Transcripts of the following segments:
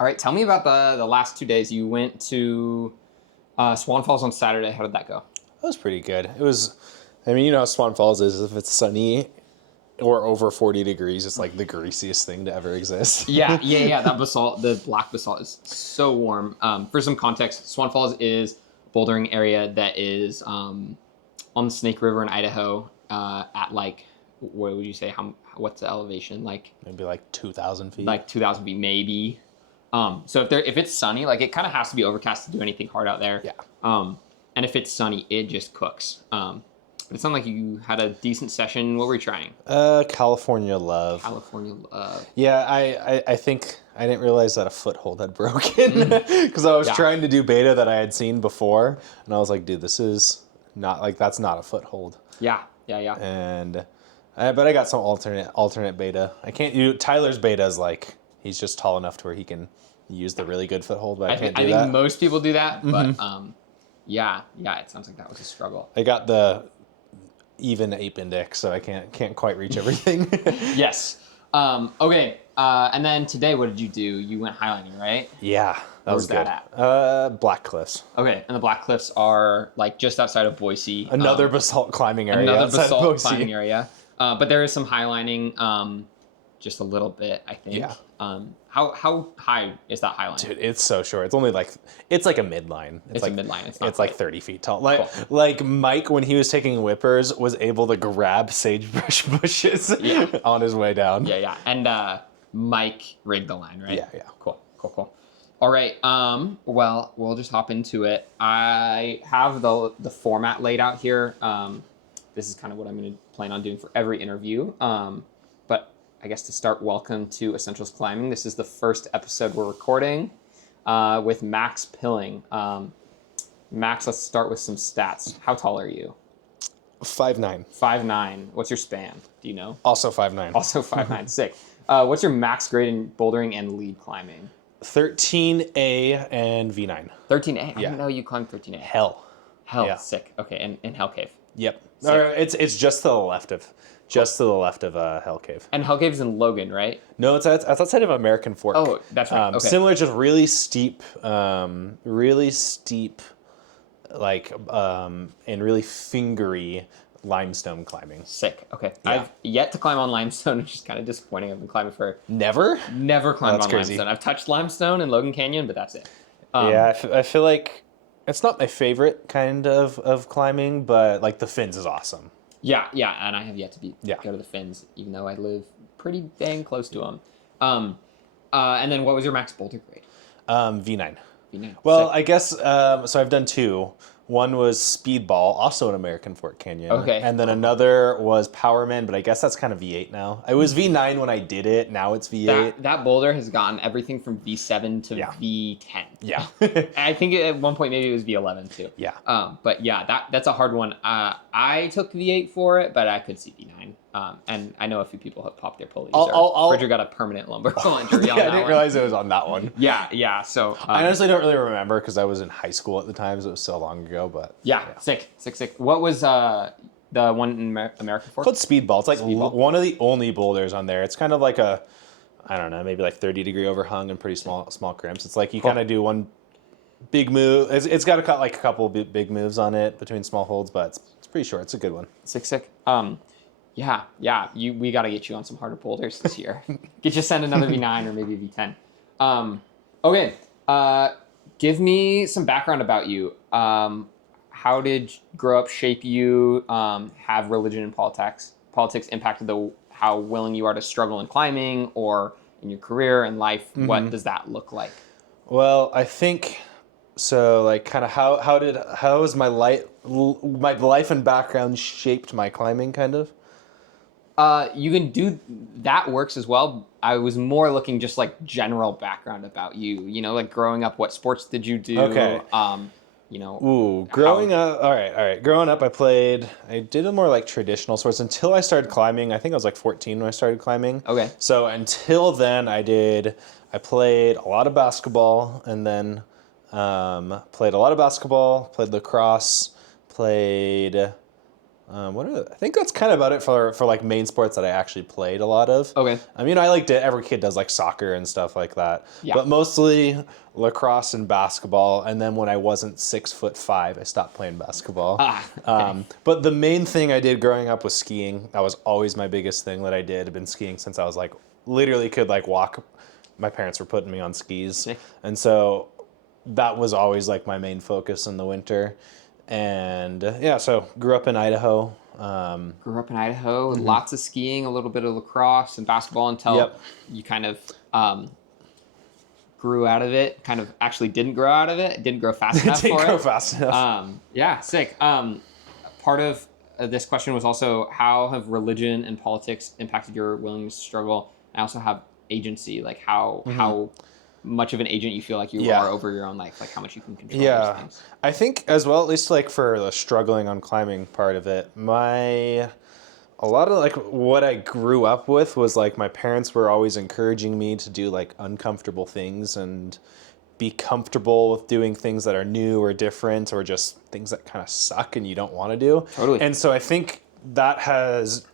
All right, tell me about the last 2 days. You went to Swan Falls on Saturday. How did that go? That was pretty good. It was, I mean, you know how Swan Falls is. If it's sunny or over 40 degrees, it's like the greasiest thing to ever exist. Yeah. That basalt, the black basalt, is so warm. For some context, Swan Falls is a bouldering area that is on the Snake River in Idaho. At like, what would you say? What's the elevation like? Maybe like 2,000 feet. Like 2,000 feet, maybe. So if it's sunny, like it kind of has to be overcast to do anything hard out there. Yeah. And if it's sunny, it just cooks. But it sounded like you had a decent session. What were you trying? California Love. California. Yeah, I think I didn't realize that a foothold had broken because I was Yeah. trying to do beta that I had seen before, and I was like, dude, this is not like that's not a foothold. Yeah. And but I got some alternate beta. I can't. Tyler's beta is like he's just tall enough to where he can use the really good foothold, but I can't do I that. think most people do that, but yeah, it sounds like that was a struggle. I got the even ape index, so I can't quite reach everything. Yes. Okay. And then today, what did you do? You went highlining, right? Yeah, that was Where's good. that Black Cliffs. Okay, and the Black Cliffs are like just outside of Boise. Another basalt climbing area. Another outside basalt Boise. climbing area. But there is some highlining, just a little bit, I think. Yeah. How high is that highline? Dude, it's so short. It's only like it's like a midline. It's like a midline. It's not it's like 30 feet tall. Like Cool. like Mike when he was taking whippers was able to grab sagebrush bushes Yeah. on his way down. Yeah. And Mike rigged the line, right? Yeah. Cool. All right. Well, we'll just hop into it. I have the format laid out here. This is kind of what I'm going to plan on doing for every interview. But I guess to start, welcome to Essentials Climbing. This is the first episode we're recording with Max Pilling. Max, let's start with some stats. How tall are you? 5'9". 5'9". What's your span? Do you know? Also 5'9". Also 5'9". Sick. What's your max grade in bouldering and lead climbing? 13A and V9. 13A. I Yeah. didn't know you climbed 13A. Hell. Yeah. Sick. Okay, and in Hell Cave. Yep. Sick. It's just to the left of Hell Cave. And Hell Cave is in Logan, right? No, it's outside of American Fork. Oh, that's right. Okay. Similar, just really steep, like and really fingery limestone climbing. Sick. Okay. Yeah. I've yet to climb on limestone, which is kind of disappointing. I've been climbing for Never? never climbed That's on crazy. limestone. I've touched limestone in Logan Canyon, but that's it. Yeah, I feel like it's not my favorite kind of climbing, but like the Fins is awesome. Yeah, and I have yet to Yeah. go to the Fins, even though I live pretty dang close to them. And then what was your max boulder grade? V9. V9. Well, Sick. I guess so. I've done two. One was Speedball, also in American Fork Canyon. Okay. And then another was Powerman, but I guess that's kind of V8 now. It was V9 when I did it. Now it's V8. That boulder has gotten everything from V7 to Yeah. V10. Yeah. I think at one point maybe it was V11 too. Yeah. But yeah, that's a hard one. I took V8 for it, but I could see V9. And I know a few people have popped their pulleys. Bridger got a permanent lumbar injury on I that didn't one. realize it was on that one. Yeah. So I honestly don't really remember because I was in high school at the time, so it was so long ago. But yeah, sick. What was the one in American Fork? called Speedball. It's like Speedball? one of the only boulders on there. It's kind of like a, I don't know, maybe like 30-degree overhung and pretty small crimps. It's like you kind of do one big move. It's got a couple big moves on it between small holds, but it's pretty short. It's a good one. Sick. Yeah. We got to get you on some harder boulders this year. Get you send another V9 or maybe a V10. Okay. Give me some background about you. How did grow up shape you? Have religion and politics impacted how willing you are to struggle in climbing or in your career and life? Mm-hmm. What does that look like? Well, I think so. Like, kind of how has my life and background shaped my climbing? Kind of. You can do that works as well. I was more looking just like general background about you. You know, like growing up, what sports did you do? Okay. Growing up. All right. Growing up, I did a more like traditional sports until I started climbing. I think I was like 14 when I started climbing. Okay. So until then, I played a lot of basketball, and then played lacrosse, played I think that's kind of about it for like main sports that I actually played a lot of. Okay. I like to, every kid does like soccer and stuff like that. Yeah. But mostly lacrosse and basketball. And then when I wasn't 6'5", I stopped playing basketball. Okay. But the main thing I did growing up was skiing. That was always my biggest thing that I did. I've been skiing since I was like, literally could like walk. My parents were putting me on skis. Sick. And so that was always like my main focus in the winter. And yeah, so grew up in Idaho. Grew up in Idaho, lots of skiing, a little bit of lacrosse and basketball until Yep. you kind of grew out of it. Kind of actually didn't grow out of it. Didn't grow fast enough Didn't for grow it. fast enough. Yeah, sick. Part of this question was also how have religion and politics impacted your willingness to struggle? I also have agency, like how much of an agent you feel like you Yeah. are over your own life, like how much you can control those things. I think as well, at least like for the struggling on climbing part of it, a lot of like what I grew up with was like my parents were always encouraging me to do like uncomfortable things and be comfortable with doing things that are new or different or just things that kind of suck and you don't want to do. Totally. And so I think that has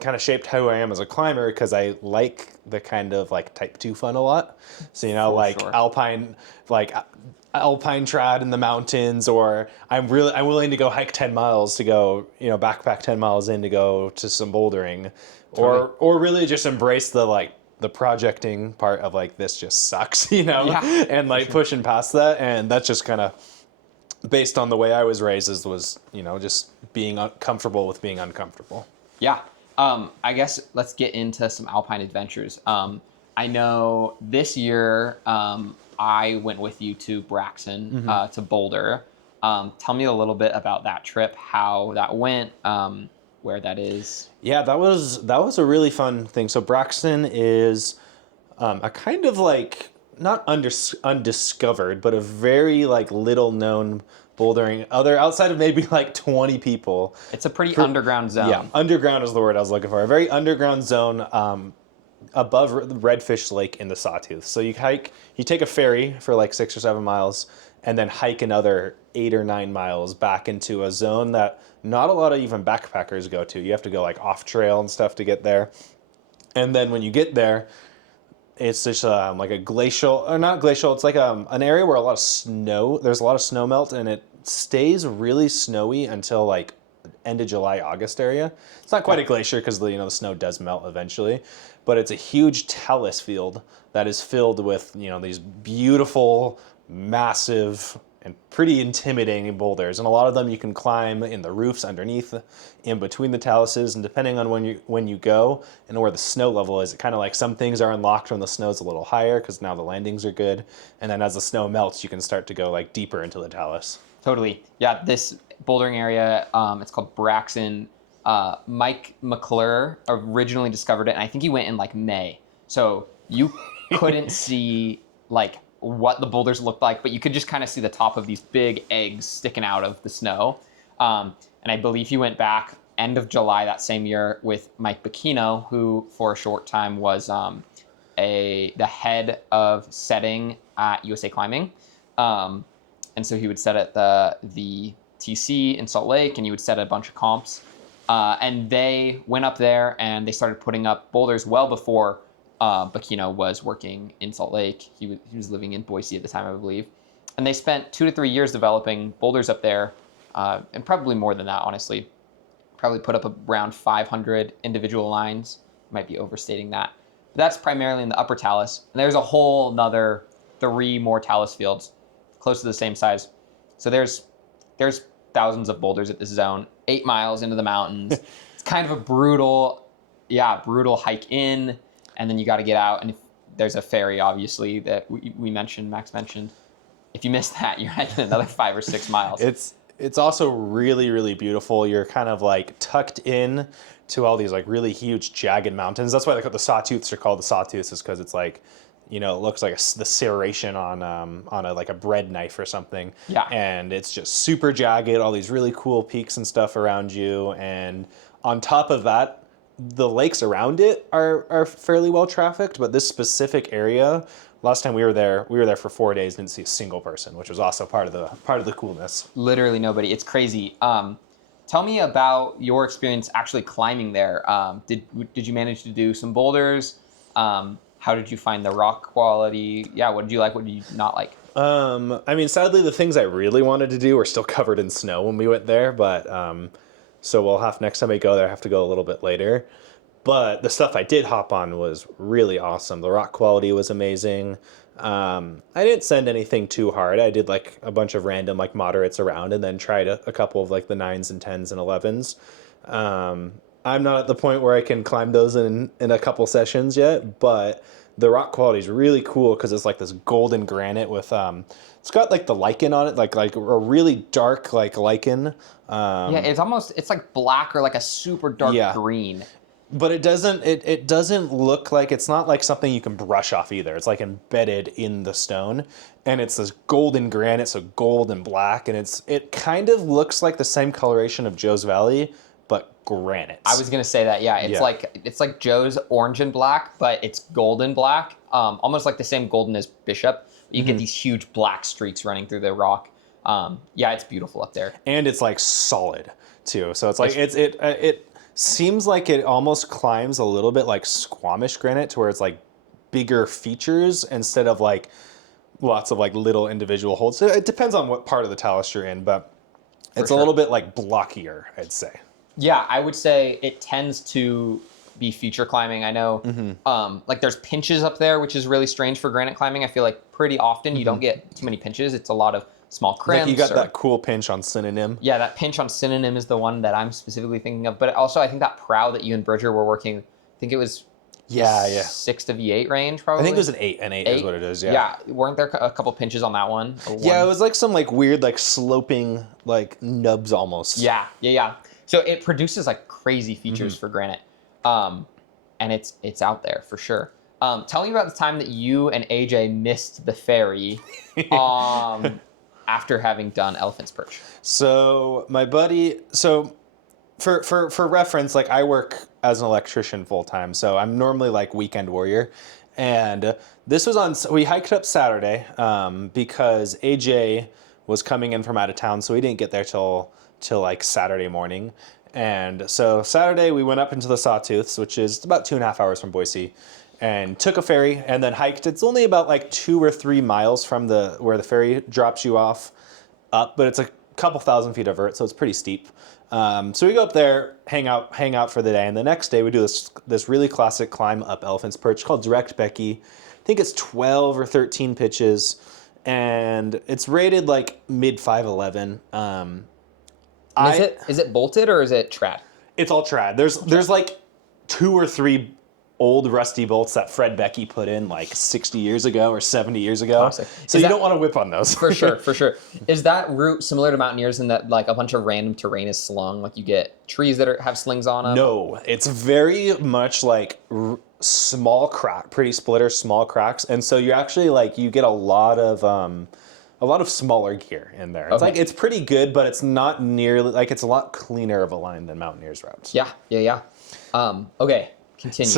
kind of shaped who I am as a climber because I like the kind of like type 2 fun a lot. So, For like sure. alpine trad in the mountains, or I'm willing to go hike 10 miles to go, backpack 10 miles in to go to some bouldering, or really just embrace the projecting part of like, this just sucks, Yeah, and like pushing past that. And that's just kind of based on the way I was raised was, just being comfortable with being uncomfortable. Yeah. I guess let's get into some alpine adventures. I know this year I went with you to Braxton, to Boulder. Tell me a little bit about that trip, how that went, where that is. Yeah, that was a really fun thing. So Braxton is a kind of like not undiscovered, but a very like little known bouldering outside of maybe like 20 people. It's a pretty underground zone. Yeah, underground is the word I was looking for. A very underground zone above Redfish Lake in the Sawtooth. So you take a ferry for like 6 or 7 miles, and then hike another 8 or 9 miles back into a zone that not a lot of even backpackers go to. You have to go like off trail and stuff to get there. And then when you get there, it's just like a glacial, or not glacial, it's like an area where there's a lot of snow melt, and it stays really snowy until like end of July, August area. It's not quite a glacier because the snow does melt eventually, but it's a huge talus field that is filled with these beautiful, massive, and pretty intimidating boulders. And a lot of them you can climb in the roofs underneath, in between the taluses, and depending on when you go and where the snow level is, it kind of like some things are unlocked when the snow's a little higher because now the landings are good. And then as the snow melts, you can start to go like deeper into the talus. Totally. Yeah, this bouldering area, it's called Braxton. Mike McClure originally discovered it, and I think he went in like May. So you couldn't see like what the boulders looked like, but you could just kind of see the top of these big eggs sticking out of the snow. And I believe he went back end of July that same year with Mike Bacchino, who for a short time was the head of setting at USA Climbing. And so he would set at the TC in Salt Lake, and he would set a bunch of comps. And they went up there and they started putting up boulders well before Bacchino was working in Salt Lake. He was living in Boise at the time, I believe. And they spent 2 to 3 years developing boulders up there, and probably more than that, honestly. Probably put up around 500 individual lines. Might be overstating that. But that's primarily in the upper talus. And there's a whole another 3 more talus fields, close to the same size. So there's thousands of boulders at this zone, 8 miles into the mountains. It's kind of a brutal hike in, and then you got to get out. And if there's a ferry, obviously, that Max mentioned. If you miss that, you're hiking another 5 or 6 miles. It's also really, really beautiful. You're kind of like tucked in to all these like really huge jagged mountains. That's why the Sawtooths are called the Sawtooths, is because it's like, it looks like the serration on a bread knife or something. Yeah. And it's just super jagged, all these really cool peaks and stuff around you. And on top of that, the lakes around it are fairly well trafficked, but this specific area, last time we were there for 4 days, didn't see a single person, which was also part of the coolness. Literally nobody. It's crazy. Tell me about your experience actually climbing there. Did you manage to do some boulders? How did you find the rock quality? Yeah, what did you like? What did you not like? I mean, sadly, the things I really wanted to do were still covered in snow when we went there, but so we'll have next time we go there, have to go a little bit later. But the stuff I did hop on was really awesome. The rock quality was amazing. I didn't send anything too hard. I did like a bunch of random like moderates around, and then tried a couple of like the 9s and 10s and 11s. I'm not at the point where I can climb those in a couple sessions yet, but the rock quality is really cool because it's like this golden granite with it's got like the lichen on it, like a really dark like lichen. Yeah, it's like black or like a super dark Yeah. green. But it doesn't look like, it's not like something you can brush off either. It's like embedded in the stone, and it's this golden granite, so gold and black, and it kind of looks like the same coloration of Joe's Valley, but granite. I was gonna say that. Yeah, it's like Joe's orange and black, but it's golden black. Almost like the same golden as Bishop. You get these huge black streaks running through the rock. Yeah, it's beautiful up there. And it's like solid too. So it's like it seems like it almost climbs a little bit like Squamish granite, to where it's like bigger features instead of like lots of like little individual holds. So it depends on what part of the talus you're in, but it's a little bit like blockier, I'd say. Yeah, I would say it tends to be feature climbing. I know, like there's pinches up there, which is really strange for granite climbing. I feel like pretty often you don't get too many pinches. It's a lot of small crimps. Like you got that cool pinch on Synonym. Yeah, that pinch on Synonym is the one that I'm specifically thinking of. But also, I think that prow that you and Bridger were working, I think it was 6 to V8 range, probably. I think it was an 8. An 8 is what it is, yeah. Yeah, weren't there a couple pinches on that one? Yeah, it was like some like weird like sloping like nubs almost. Yeah. So it produces like crazy features for granite. And it's out there for sure. Tell me about the time that you and AJ missed the ferry after having done Elephant's Perch. So my buddy, for reference, like I work as an electrician full time, so I'm normally like weekend warrior, and this was we hiked up Saturday because AJ was coming in from out of town, so we didn't get there till like Saturday morning. And so Saturday we went up into the Sawtooths, which is about 2.5 hours from Boise, and took a ferry and then hiked. It's only about like 2 or 3 miles from where the ferry drops you off up, but it's a couple thousand feet of vert, so it's pretty steep. So we go up there, hang out for the day, and the next day we do this really classic climb up Elephant's Perch called Direct Becky. I think it's 12 or 13 pitches, and it's rated like mid 511. Is it bolted or is it trad? It's all trad. There's like 2 or 3 old rusty bolts that Fred Becky put in like 60 years ago or 70 years ago. Classic. So you don't want to whip on those. For sure. Is that route similar to Mountaineers in that like a bunch of random terrain is slung? Like you get trees that have slings on them? No, it's very much like small pretty splitter, small cracks. And so you actually like, you get a lot of smaller gear in there. It's like, it's pretty good, but it's not nearly, like it's a lot cleaner of a line than Mountaineers routes. Yeah. Okay. Continue.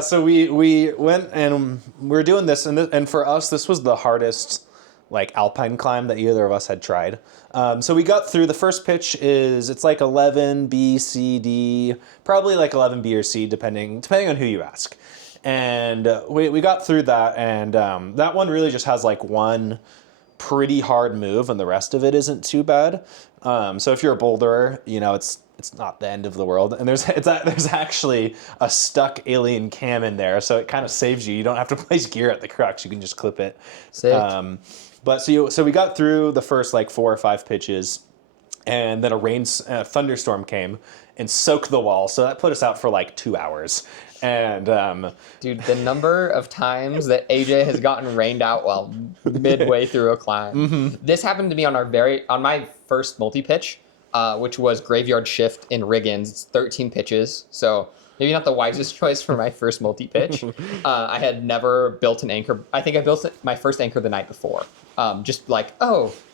So we went and we're doing this, and for us this was the hardest like alpine climb that either of us had tried. So we got through. The first pitch it's like 11 B, C, D, probably like 11 B or C depending on who you ask. And we got through that, and that one really just has like one pretty hard move, and the rest of it isn't too bad. So if you're a boulderer, you know it's not the end of the world. And there's actually a stuck alien cam in there, so it kind of saves you. You don't have to place gear at the crux. You can just clip it. But so we got through the first like 4 or 5 pitches, and then a thunderstorm came and soaked the wall. So that put us out for like 2 hours. And dude, the number of times that AJ has gotten rained out while midway through a climb. This happened to me on my first multi-pitch, which was Graveyard Shift in Riggins. It's 13 pitches, so maybe not the wisest choice for my first multi-pitch. I had never built an anchor. I think I built my first anchor the night before. Just like,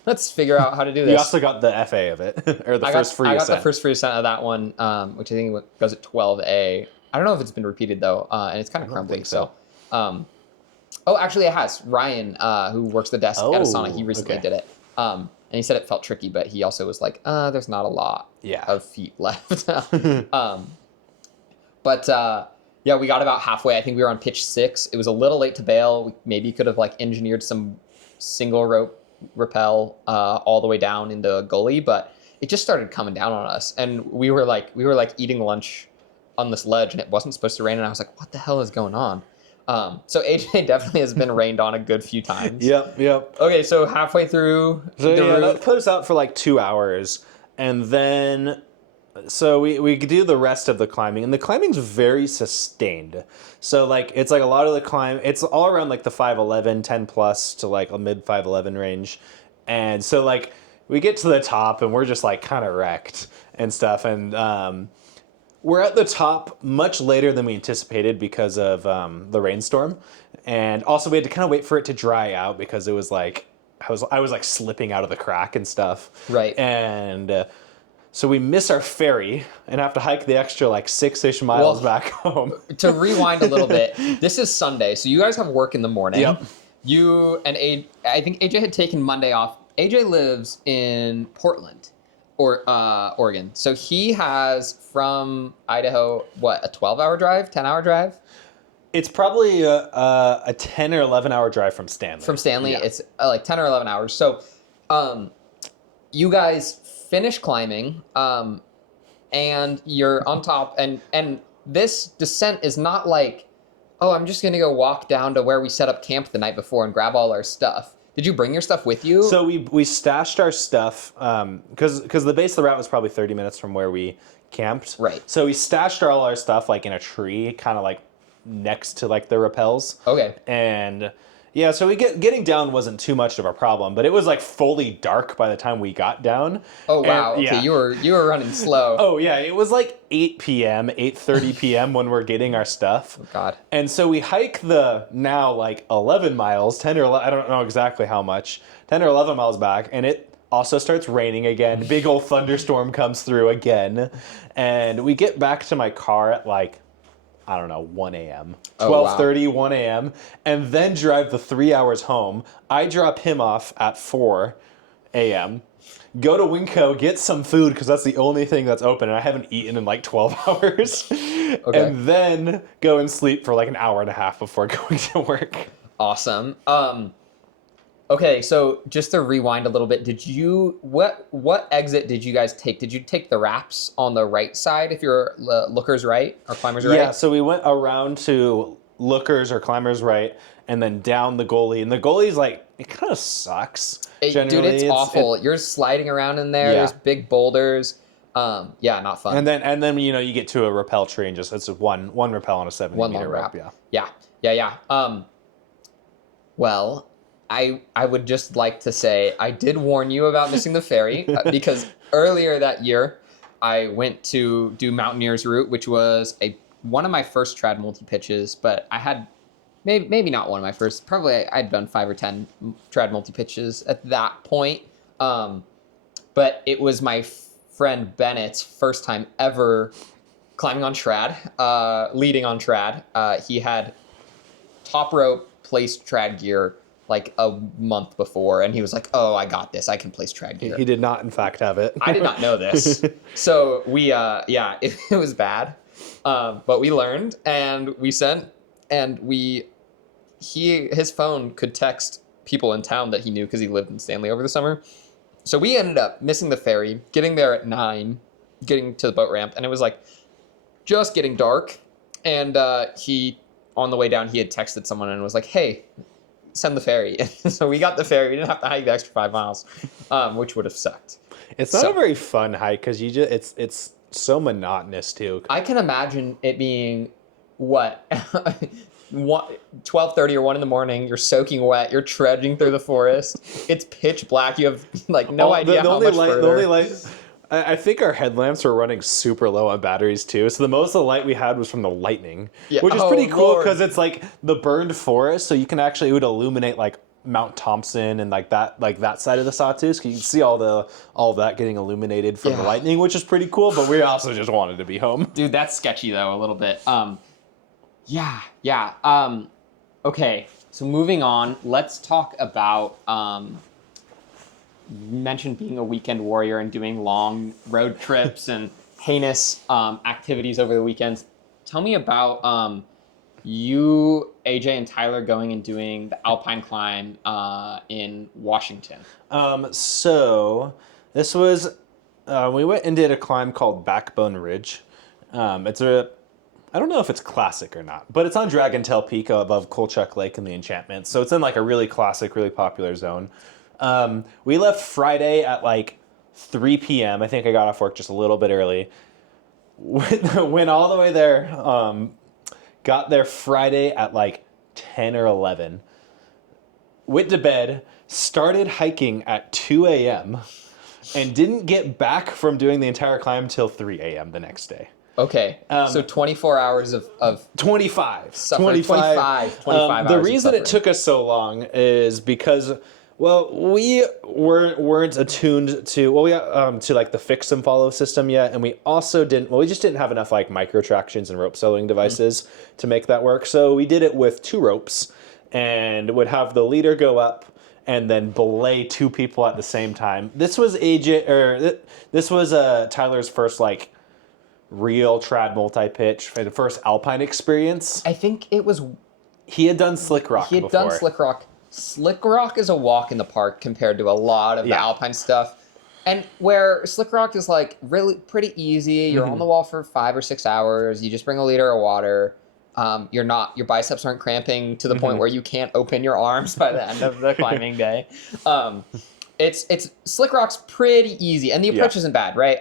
let's figure out how to do this. You also got the FA of it, or the first free ascent. I got the first free ascent of that one, which I think goes at 12A. I don't know if it's been repeated though, and it's kind of crumbling. So, actually, it has. Ryan, who works the desk at Asana, he recently did it. And he said it felt tricky, but he also was like, there's not a lot Yeah. of feet left. Yeah, we got about halfway. I think we were on pitch 6. It was a little late to bail. We maybe could have like engineered some single rope rappel all the way down into a gully, but it just started coming down on us, and we were like eating lunch on this ledge, and it wasn't supposed to rain, and I was like, what the hell is going on? So AJ definitely has been rained on a good few times. Yep. Okay, so halfway through So the yeah, route, that put us out for like 2 hours, and then so we do the rest of the climbing, and the climbing's very sustained. So like it's like a lot of the climb, it's all around like the 511, 10 plus to like a mid 511 range, and so like we get to the top and we're just like kind of wrecked and stuff, and we're at the top much later than we anticipated because of the rainstorm, and also we had to kind of wait for it to dry out because it was like I was like slipping out of the crack and stuff. Right. And so we miss our ferry and have to hike the extra like 6-ish miles back home. To rewind a little bit, this is Sunday, so you guys have work in the morning. Yep. You and I think AJ had taken Monday off. AJ lives in Portland, or Oregon. So he has from Idaho, what, a 12-hour drive, 10-hour drive? It's probably a 10 or 11-hour drive from Stanley. From Stanley, Yeah. it's like 10 or 11 hours. So you guys finish climbing, and you're on top, and this descent is not like, oh, I'm just gonna go walk down to where we set up camp the night before and grab all our stuff. Did you bring your stuff with you? So we stashed our stuff because the base of the route was probably 30 minutes from where we camped. Right. So we stashed all our stuff like in a tree, kind of like next to like the rappels. Okay. And yeah, so getting down wasn't too much of a problem, but it was like fully dark by the time we got down. Oh wow. And, Okay, yeah. you were running slow. Oh yeah, it was like 8 p.m., 8:30 p.m. when we're getting our stuff. God. And so we hike the now like 11 miles, 10 or 11, I don't know exactly how much, 10 or 11 miles back, and it also starts raining again. Big old thunderstorm comes through again. And we get back to my car at like, I don't know, 1 a.m. Oh, wow. 12:30, 1 a.m. And then drive the 3 hours home. I drop him off at 4 a.m. Go to Winco, get some food because that's the only thing that's open, and I haven't eaten in like 12 hours. Okay. And then go and sleep for like an hour and a half before going to work. Awesome. Okay, so just to rewind a little bit, what exit did you guys take? Did you take the wraps on the right side if you're lookers right or climbers right? Yeah, so we went around to lookers or climbers right, and then down the goalie. And the goalie's like, it kind of sucks. Dude, Generally, it's awful. You're sliding around in there. Yeah. There's big boulders. Yeah, not fun. And then you know you get to a rappel tree and just it's one rappel on a 70 One meter long rope. wrap. Yeah. Yeah. Well, I would just like to say I did warn you about missing the ferry because earlier that year I went to do Mountaineers Route, which was one of my first trad multi pitches, but I had maybe not one of my first. Probably I'd done 5 or 10 trad multi pitches at that point. But it was my friend Bennett's first time ever climbing on trad, leading on trad. He had top rope placed trad gear like a month before, and he was like, oh, I got this. I can place trad gear. He did not, in fact, have it. I did not know this. So we, it was bad. But we learned, and we sent, and his phone could text people in town that he knew because he lived in Stanley over the summer. So we ended up missing the ferry, getting there at 9, getting to the boat ramp, and it was like just getting dark. And on the way down, he had texted someone and was like, hey, send the ferry. So we got the ferry. We didn't have to hike the extra 5 miles, which would have sucked. It's not a very fun hike because it's so monotonous too. I can imagine it being what 12:30 or 1 in the morning. You're soaking wet. You're trudging through the forest. It's pitch black. You have like no idea how much further. The only light. I think our headlamps were running super low on batteries too, so the most of the light we had was from the lightning, Yeah. which is Oh, pretty cool Lord. because it's like the burned forest, so you can actually, it would illuminate like Mount Thompson and like that side of the Sawtooth. So you can see all of that getting illuminated from the Yeah. lightning, which is pretty cool. But we also just wanted to be home. Dude, that's sketchy though, a little bit. Yeah. Okay, so moving on, let's talk about mentioned being a weekend warrior and doing long road trips and heinous activities over the weekends. Tell me about you, AJ, and Tyler going and doing the Alpine climb in Washington. So this was we went and did a climb called Backbone Ridge. I don't know if it's classic or not, but it's on Dragon Tail Peak above Kolchak Lake in the Enchantment. So it's in like a really classic, really popular zone. We left Friday at like 3 p.m. I think I got off work just a little bit early. Went all the way there. Got there Friday at like 10 or 11. Went to bed, started hiking at 2 a.m. and didn't get back from doing the entire climb till 3 a.m. the next day. Okay, so 24 hours of 25. suffering. 25 hours. The reason it took us so long is because, well, we weren't attuned to to like the fix and follow system yet, and we also we just didn't have enough like micro tractions and rope sewing devices to make that work. So we did it with 2 ropes, and would have the leader go up and then belay 2 people at the same time. This was Tyler's first like real trad multi-pitch for the first Alpine experience. I think it was... He had done Slick Rock before. Done Slick Rock. Slick Rock is a walk in the park compared to a lot of the Alpine stuff. And where Slick Rock is like really pretty easy. You're on the wall for 5 or 6 hours. You just bring a liter of water. Your biceps aren't cramping to the point where you can't open your arms by the end of the climbing day. It's Slick Rock's pretty easy, and the approach isn't bad, right?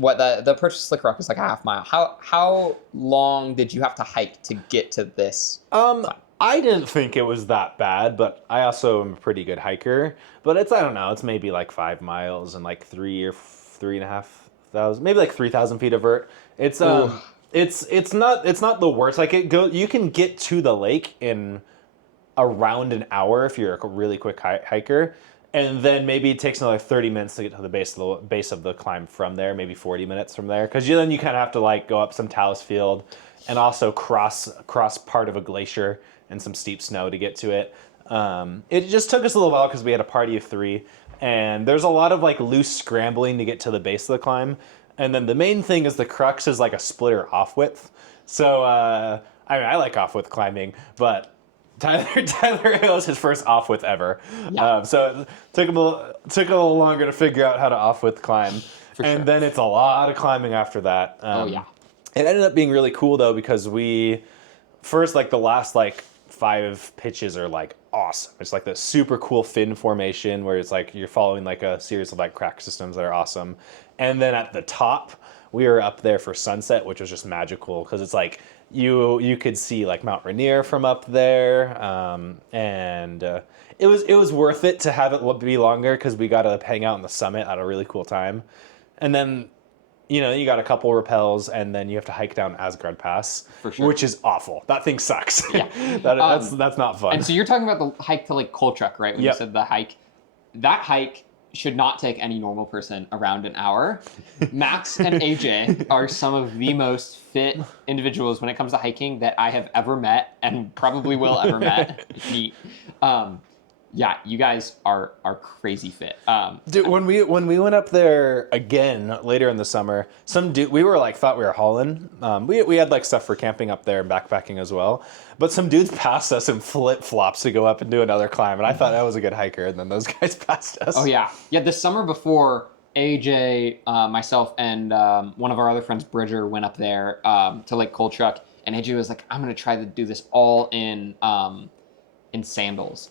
The approach to Slick Rock was like a half mile. How long did you have to hike to get to this? I didn't think it was that bad, but I also am a pretty good hiker. But I don't know, it's maybe like 5 miles and like 3,500, maybe like 3,000 feet of vert. It's not the worst. Like you can get to the lake in around an hour if you're a really quick hiker. And then maybe it takes another 30 minutes to get to the base of the climb from there, maybe 40 minutes from there. Because then you kind of have to like go up some talus field and also cross part of a glacier and some steep snow to get to it. It just took us a little while because we had a party of 3. And there's a lot of like loose scrambling to get to the base of the climb. And then the main thing is the crux is like a splitter off width. So, I like off width climbing, but Tyler it was his first off width ever. Yeah. So it took a little longer to figure out how to off width climb. Then it's a lot of climbing after that. It ended up being really cool though, because we first, like the last like 5 pitches are like awesome. It's like the super cool fin formation where it's like you're following like a series of like crack systems that are awesome. And then at the top, we were up there for sunset, which was just magical because it's like you could see like Mount Rainier from up there, and it was worth it to have it be longer because we got to hang out on the summit at a really cool time. And then you got a couple rappels, and then you have to hike down Asgard Pass, which is awful. That thing sucks. Yeah, that's not fun. And so you're talking about the hike to like Kolchak, right? When you said the hike, that hike should not take any normal person around an hour. Max and AJ are some of the most fit individuals when it comes to hiking that I have ever met and probably will ever meet. Yeah, you guys are crazy fit. Dude, when we went up there again later in the summer, some dude we were like thought we were hauling. We had like stuff for camping up there and backpacking as well. But some dudes passed us in flip flops to go up and do another climb, and I thought I was a good hiker, and then those guys passed us. Oh yeah. The summer before, AJ, myself, and one of our other friends, Bridger, went up there to Lake Kolchak, and AJ was like, "I'm gonna try to do this all in sandals,"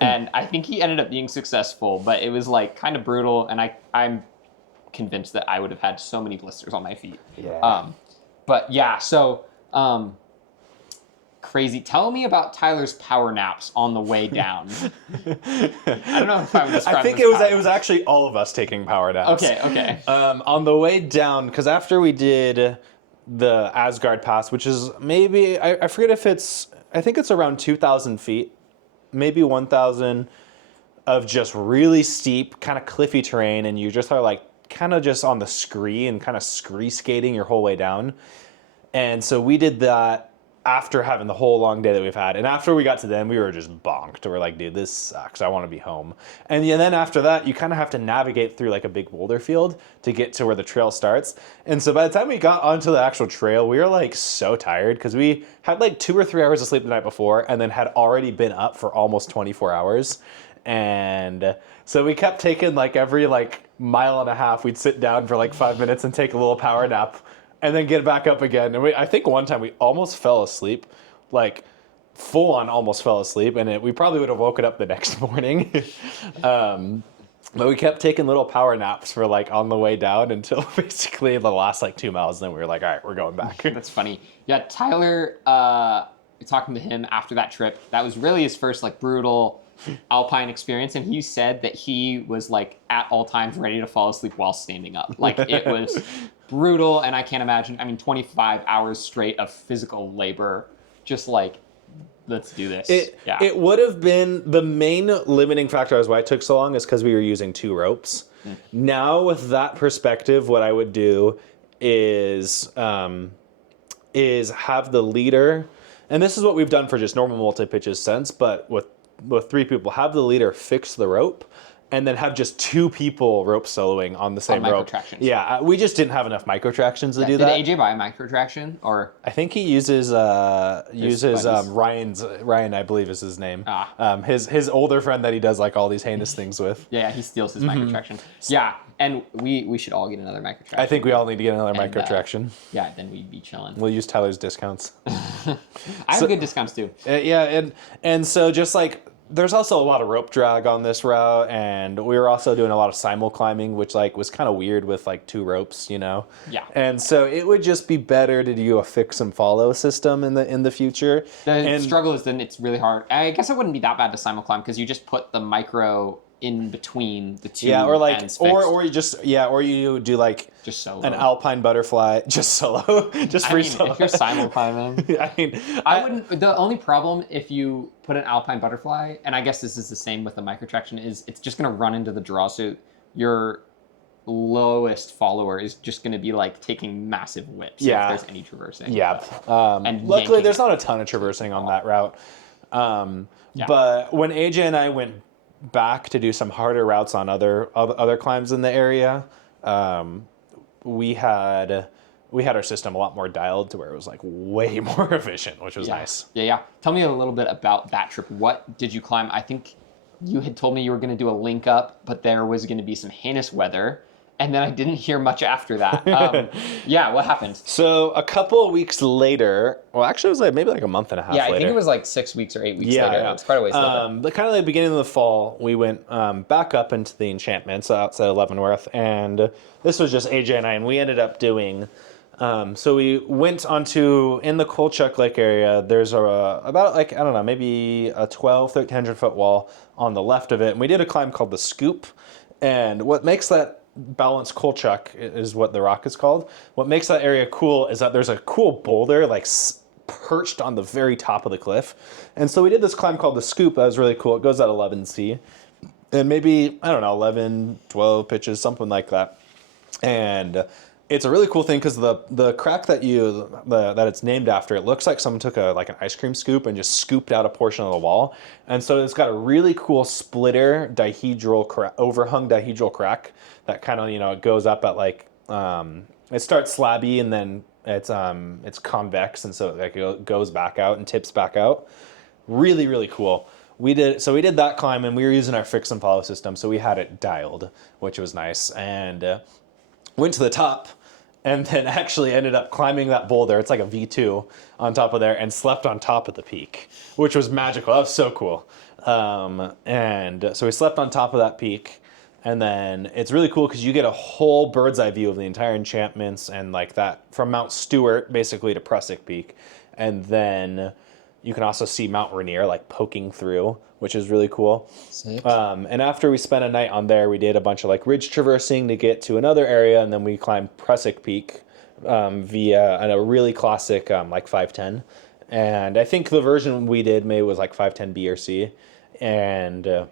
and I think he ended up being successful, but it was like kind of brutal, and I'm convinced that I would have had so many blisters on my feet. Yeah. But yeah, so crazy. Tell me about Tyler's power naps on the way down. I don't know if I would describe. I think it was actually all of us taking power naps. Okay. On the way down, because after we did the Asgard Pass, which is maybe I forget if I think it's around 2,000 feet, maybe 1,000 of just really steep, kind of cliffy terrain, and you just are like kind of just on the scree and kind of scree skating your whole way down. And so we did that. after having the whole long day that we've had. And after we got to them, we were just bonked. We're like, dude, this sucks. I want to be home. And yeah, then after that, you kind of have to navigate through like a big boulder field to get to where the trail starts. And so by the time we got onto the actual trail, we were like so tired because we had like 2 or 3 hours of sleep the night before and then had already been up for almost 24 hours. And so we kept taking like every like mile and a half, we'd sit down for like 5 minutes and take a little power nap and then get back up again. And I think one time we almost fell asleep, like full on almost fell asleep. And we probably would have woken up the next morning. But we kept taking little power naps for like on the way down until basically the last like 2 miles. And then we were like, all right, we're going back. That's funny. Yeah, Tyler, talking to him after that trip, that was really his first like brutal alpine experience, and he said that he was like at all times ready to fall asleep while standing up. Like it was brutal, and I can't imagine. I mean, 25 hours straight of physical labor, just like let's do this. It would have been the main limiting factor as why it took so long is because we were using 2 ropes. Now with that perspective, what I would do is have the leader, and this is what we've done for just normal multi-pitches since, but with 3 people, have the leader fix the rope and then have just 2 people rope soloing on the same rope. Microtractions. Yeah, we just didn't have enough microtractions to do that. Did AJ buy a microtraction or? I think he uses Ryan, I believe is his name. His older friend that he does like all these heinous things with. Yeah, he steals his microtraction. Yeah, and we should all get another microtraction. I think we all need to get another microtraction. Yeah, then we'd be chilling. We'll use Tyler's discounts. I have good discounts too. Yeah, and so just like there's also a lot of rope drag on this route, and we were also doing a lot of simul climbing, which like was kind of weird with like 2 ropes, you know. Yeah. And so it would just be better to do a fix and follow system in the future. The struggle is then it's really hard. I guess it wouldn't be that bad to simul climb because you just put the micro in between the 2 or like ends or you just or you do like just solo. An alpine butterfly just solo just free solo. If you're simul climbing, I wouldn't. The only problem if you put an alpine butterfly, and I guess this is the same with the microtraction, is it's just gonna run into the draw. So your lowest follower is just gonna be like taking massive whips. If there's any traversing. Yeah. And luckily, there's not a ton of traversing on that route. But when AJ and I went back to do some harder routes on other climbs in the area, we had our system a lot more dialed to where it was like way more efficient, which was nice. Yeah. Tell me a little bit about that trip. What did you climb? I think you had told me you were going to do a link up, but there was going to be some heinous weather. And then I didn't hear much after that. What happened? So a couple of weeks later, well, actually it was like maybe like a month and a half later. Yeah, I think it was like 6 weeks or 8 weeks later. Yeah. It was quite a ways later. But kind of like the beginning of the fall, we went back up into the enchantments outside of Leavenworth. And this was just AJ and I, and we ended up doing... so we went onto, in the Kolchak Lake area, there's about like, I don't know, maybe a 1,300 foot wall on the left of it. And we did a climb called the Scoop. And what makes that balanced Kolchak is what the rock is called. What makes that area cool is that there's a cool boulder like perched on the very top of the cliff. And so we did this climb called the Scoop. That was really cool. It goes at 11C. And maybe, I don't know, 11, 12 pitches, something like that. And it's a really cool thing because the crack that it's named after, it looks like someone took an ice cream scoop and just scooped out a portion of the wall. And so it's got a really cool splitter overhung dihedral crack that kind of, it goes up at like, it starts slabby and then it's convex, and so it goes back out and tips back out. Really, really cool. We did that climb, and we were using our fix and follow system, so we had it dialed, which was nice. And went to the top, and then actually ended up climbing that boulder. It's like a V2 on top of there, and slept on top of the peak, which was magical. That was so cool. And so we slept on top of that peak, and then it's really cool because you get a whole bird's eye view of the entire enchantments and like that from Mount Stewart basically to Prusik Peak, and then you can also see Mount Rainier like poking through, which is really cool. Sick. And after we spent a night on there, we did a bunch of like ridge traversing to get to another area, and then we climbed Prusik Peak via a really classic like 510. And I think the version we did maybe was like 510 B or C. And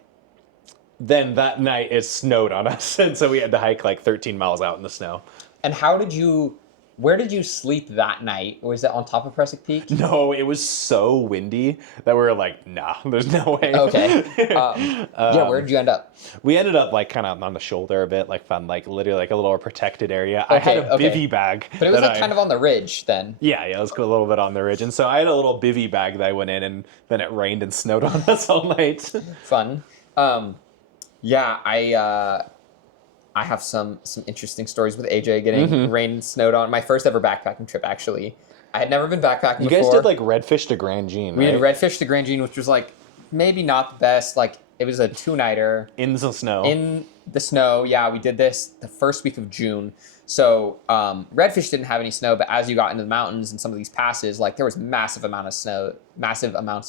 then that night it snowed on us, and so we had to hike like 13 miles out in the snow. And how did you Where did you sleep that night? Was it on top of Presic Peak? No, it was so windy that we were like, nah, there's no way. Okay. Yeah, where did you end up? We ended up like kind of on the shoulder a bit, like found like literally like a little protected area. I had a bivy bag. But it was like kind of on the ridge then. Yeah, it was a little bit on the ridge. And so I had a little bivy bag that I went in, and then it rained and snowed on us all night. Fun. Yeah, I have some interesting stories with AJ getting rain and snowed on. My first ever backpacking trip, actually. I had never been backpacking You before. guys did like Redfish to Grand Jean, right? We did Redfish to Grand Jean, which was like maybe not the best. Like it was a 2-nighter. In the snow. In the snow, yeah. We did this the first week of June. So Redfish didn't have any snow, but as you got into the mountains and some of these passes, like there was massive amounts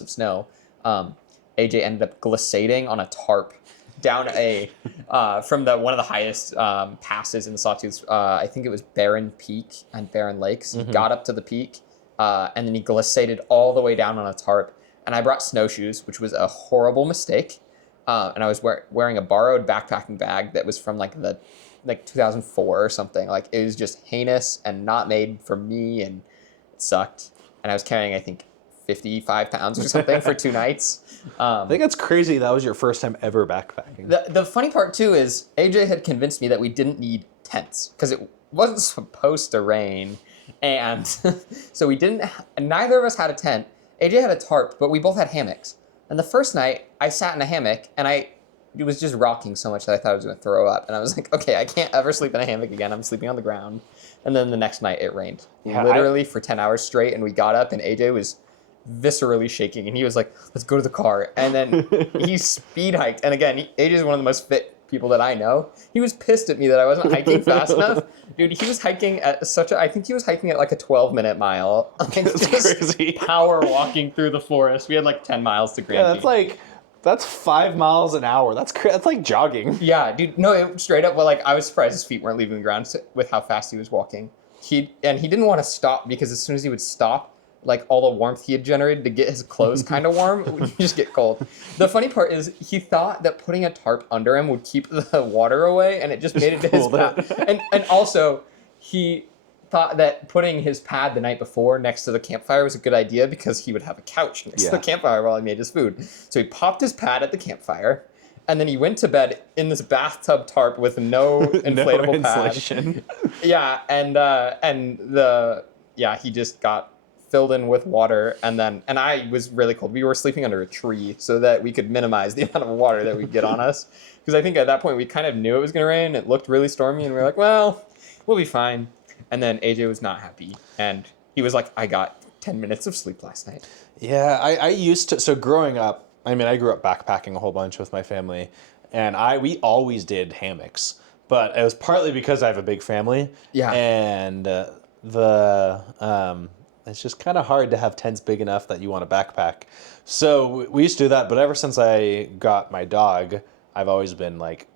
of snow. AJ ended up glissading on a tarp down a from one of the highest passes in the Sawtooth. I think it was Barren Peak and Barren Lakes. He got up to the peak, and then he glissaded all the way down on a tarp. And I brought snowshoes, which was a horrible mistake. And I was wearing a borrowed backpacking bag that was from like 2004 or something. Like it was just heinous and not made for me, and it sucked. And I was carrying, I think, 55 pounds or something for 2 nights. I think that's crazy. That was your first time ever backpacking. The funny part too is AJ had convinced me that we didn't need tents because it wasn't supposed to rain, and so we didn't. Neither of us had a tent. AJ had a tarp, but we both had hammocks. And the first night, I sat in a hammock, and it was just rocking so much that I thought I was going to throw up. And I was like, okay, I can't ever sleep in a hammock again. I'm sleeping on the ground. And then the next night, it rained. Yeah, literally for 10 hours straight, and we got up, and AJ was viscerally shaking, and he was like, let's go to the car. And then he speed hiked. And again, AJ is one of the most fit people that I know. He was pissed at me that I wasn't hiking fast enough. Dude, he was hiking at I think he was hiking at like a 12-minute mile. That's crazy. Power walking through the forest. We had like 10 miles to Grand Jean. That's 5 miles an hour. That's like jogging. Yeah, dude. No, straight up. Well, like I was surprised his feet weren't leaving the ground with how fast he was walking. He didn't want to stop because as soon as he would stop, like all the warmth he had generated to get his clothes kind of warm, would just get cold. The funny part is he thought that putting a tarp under him would keep the water away, and it just made it to his pad. And also he thought that putting his pad the night before next to the campfire was a good idea because he would have a couch next to the campfire while he made his food. So he popped his pad at the campfire, and then he went to bed in this bathtub tarp with no inflatable pad. Yeah, he just got filled in with water, and I was really cold. We were sleeping under a tree so that we could minimize the amount of water that would get on us. Because I think at that point we kind of knew it was going to rain. It looked really stormy, and we were like, well, we'll be fine. And then AJ was not happy, and he was like, I got 10 minutes of sleep last night. Yeah, I used to. So growing up, I grew up backpacking a whole bunch with my family, and we always did hammocks. But it was partly because I have a big family. Yeah. And it's just kind of hard to have tents big enough that you want to backpack. So we used to do that, but ever since I got my dog, I've always been like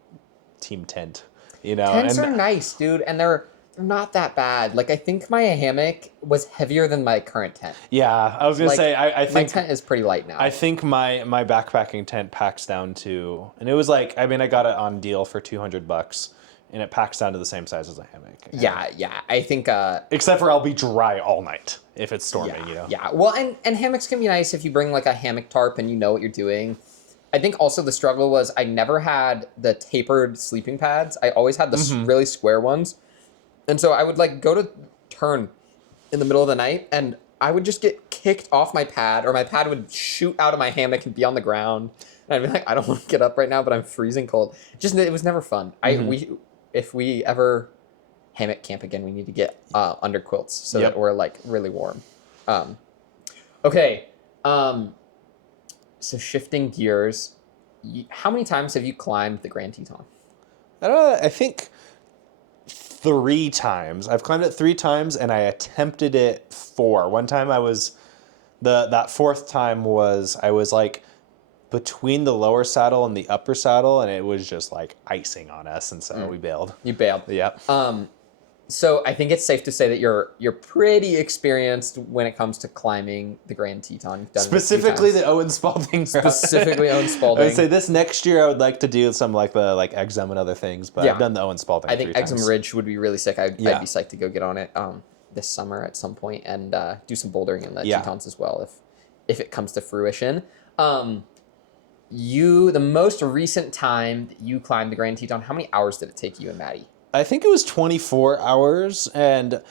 team tent, Tents are nice, dude, and they're not that bad. Like I think my hammock was heavier than my current tent. Yeah, I was gonna say I think my tent is pretty light now. I think my backpacking tent packs down to, and it was like I got it on deal for $200. And it packs down to the same size as a hammock. Yeah. I think... except for I'll be dry all night if it's storming, Yeah, well, and hammocks can be nice if you bring, like, a hammock tarp and you know what you're doing. I think also the struggle was I never had the tapered sleeping pads. I always had the really square ones. And so I would, like, go to turn in the middle of the night, and I would just get kicked off my pad, or my pad would shoot out of my hammock and be on the ground. And I'd be like, I don't want to get up right now, but I'm freezing cold. It was never fun. If we ever hammock camp again, we need to get under quilts so that we're like really warm. Okay. So shifting gears, how many times have you climbed the Grand Teton? I think 3 times. I've climbed it 3 times, and I attempted it 4. One time that 4th time I was like between the lower saddle and the upper saddle, and it was just like icing on us, and so we bailed. You bailed. Yep. So I think it's safe to say that you're pretty experienced when it comes to climbing the Grand Teton. You've done Specifically the Owen Spalding. Specifically Owen Spalding. I would say this next year I would like to do some like the Exum and other things, but I've done the Owen Spalding. I think Exum Ridge would be really sick. I'd be psyched to go get on it. this summer at some point and do some bouldering in the Yeah. Tetons as well if it comes to fruition. The most recent time that you climbed the Grand Teton, how many hours did it take you and Maddie? I think it was 24 hours. And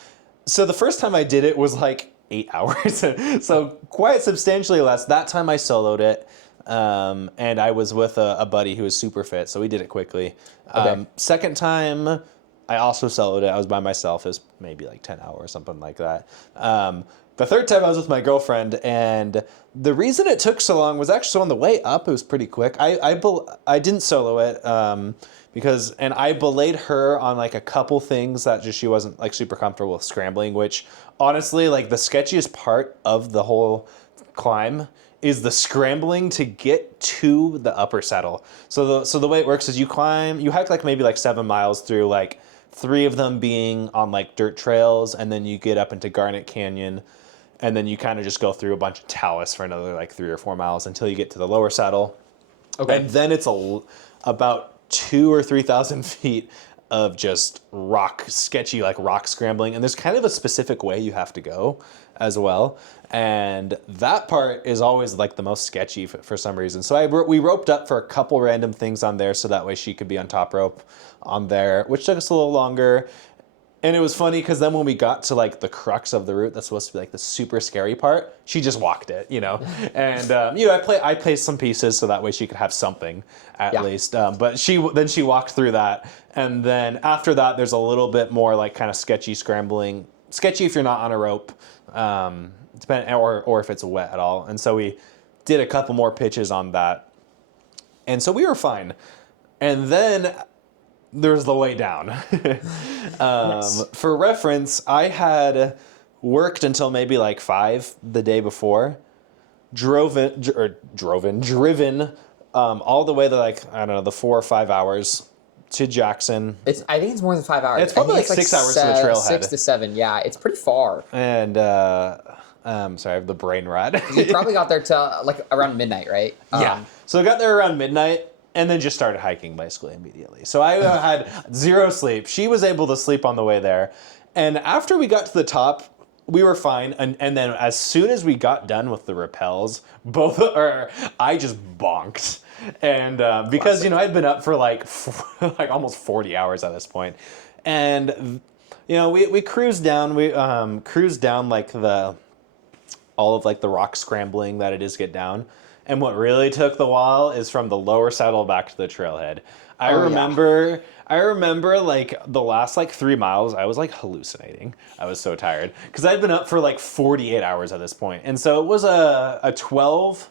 so the first time I did it was like 8 hours. So quite substantially less. That time I soloed it. And I was with a buddy who was super fit. So we did it quickly. Okay. Second time, I also soloed it. I was by myself. It was maybe like 10 hours, something like that. The third time I was with my girlfriend, and the reason it took so long was actually so on the way up, it was pretty quick. I didn't solo it because I belayed her on like a couple things that just she wasn't like super comfortable with scrambling, which honestly, like the sketchiest part of the whole climb is the scrambling to get to the upper saddle. So the way it works is you hike like maybe like 7 miles through like 3 of them being on like dirt trails, and then you get up into Garnet Canyon, and then you kind of just go through a bunch of talus for another like 3 or 4 miles until you get to the lower saddle. Okay. And then it's about 2,000 or 3,000 feet of just sketchy like rock scrambling, and there's kind of a specific way you have to go as well, and that part is always like the most sketchy for some reason. So we roped up for a couple random things on there so that way she could be on top rope on there, which took us a little longer. And it was funny because then when we got to like the crux of the route, that's supposed to be like the super scary part, she just walked it, And I placed some pieces so that way she could have something at least. But she walked through that, and then after that, there's a little bit more like kind of sketchy scrambling. Sketchy if you're not on a rope, or if it's wet at all. And so we did a couple more pitches on that, and so we were fine. And then there's the way down. Nice. For reference, I had worked until maybe like 5 the day before, driven all the way to like, I don't know, the 4 or 5 hours to Jackson. I think it's more than 5 hours. It's probably I think like 6 hours to the trailhead. 6 to 7. Yeah, it's pretty far. And sorry, I have the brain rot. You probably got there to like around midnight, right? Yeah. So I got there around midnight and then just started hiking basically immediately. So I had 0 sleep. She was able to sleep on the way there. And after we got to the top, we were fine. And then as soon as we got done with the rappels, I just bonked. And because, I'd been up for like almost 40 hours at this point. And, we cruised down. We cruised down like all of like the rock scrambling that it is get down. And what really took the while is from the lower saddle back to the trailhead. I remember like the last like 3 miles, I was like hallucinating. I was so tired because I'd been up for like 48 hours at this point. And so it was a 12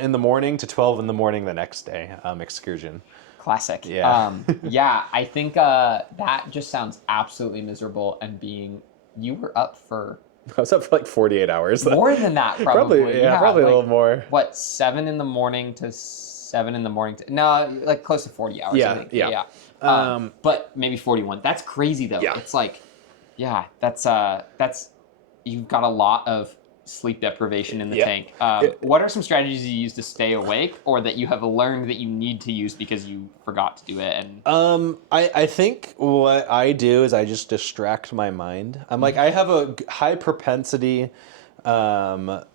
in the morning to 12 in the morning the next day excursion. Classic. Yeah. Yeah, I think that just sounds absolutely miserable. And you were up for I was up for like 48 hours. more than that, probably. Probably a little more. What, 7 in the morning to 7 in the morning? No, like close to 40 hours. I think. Yeah. But maybe 41. That's crazy though. Yeah. It's like, that's you've got a lot of sleep deprivation in the tank. What are some strategies you use to stay awake, or that you have learned that you need to use because you forgot to do it? And I think what I do is I just distract my mind. I'm like, I have a high propensity to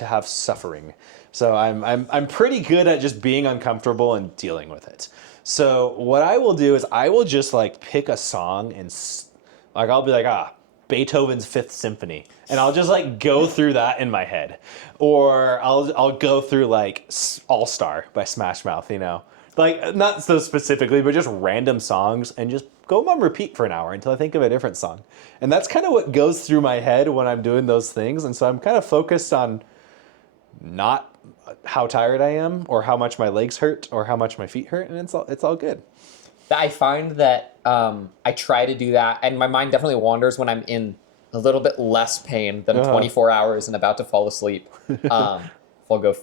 have suffering. So I'm pretty good at just being uncomfortable and dealing with it. So what I will do is I will just like pick a song and like I'll be like, Beethoven's Fifth Symphony, and I'll just like go through that in my head, or I'll go through like All Star by Smash Mouth, like not so specifically, but just random songs, and just go on repeat for an hour until I think of a different song. And that's kind of what goes through my head when I'm doing those things. And so I'm kind of focused on not how tired I am, or how much my legs hurt, or how much my feet hurt, and it's all good. I find that I try to do that, and my mind definitely wanders when I'm in a little bit less pain than 24 hours and about to fall asleep. I'll go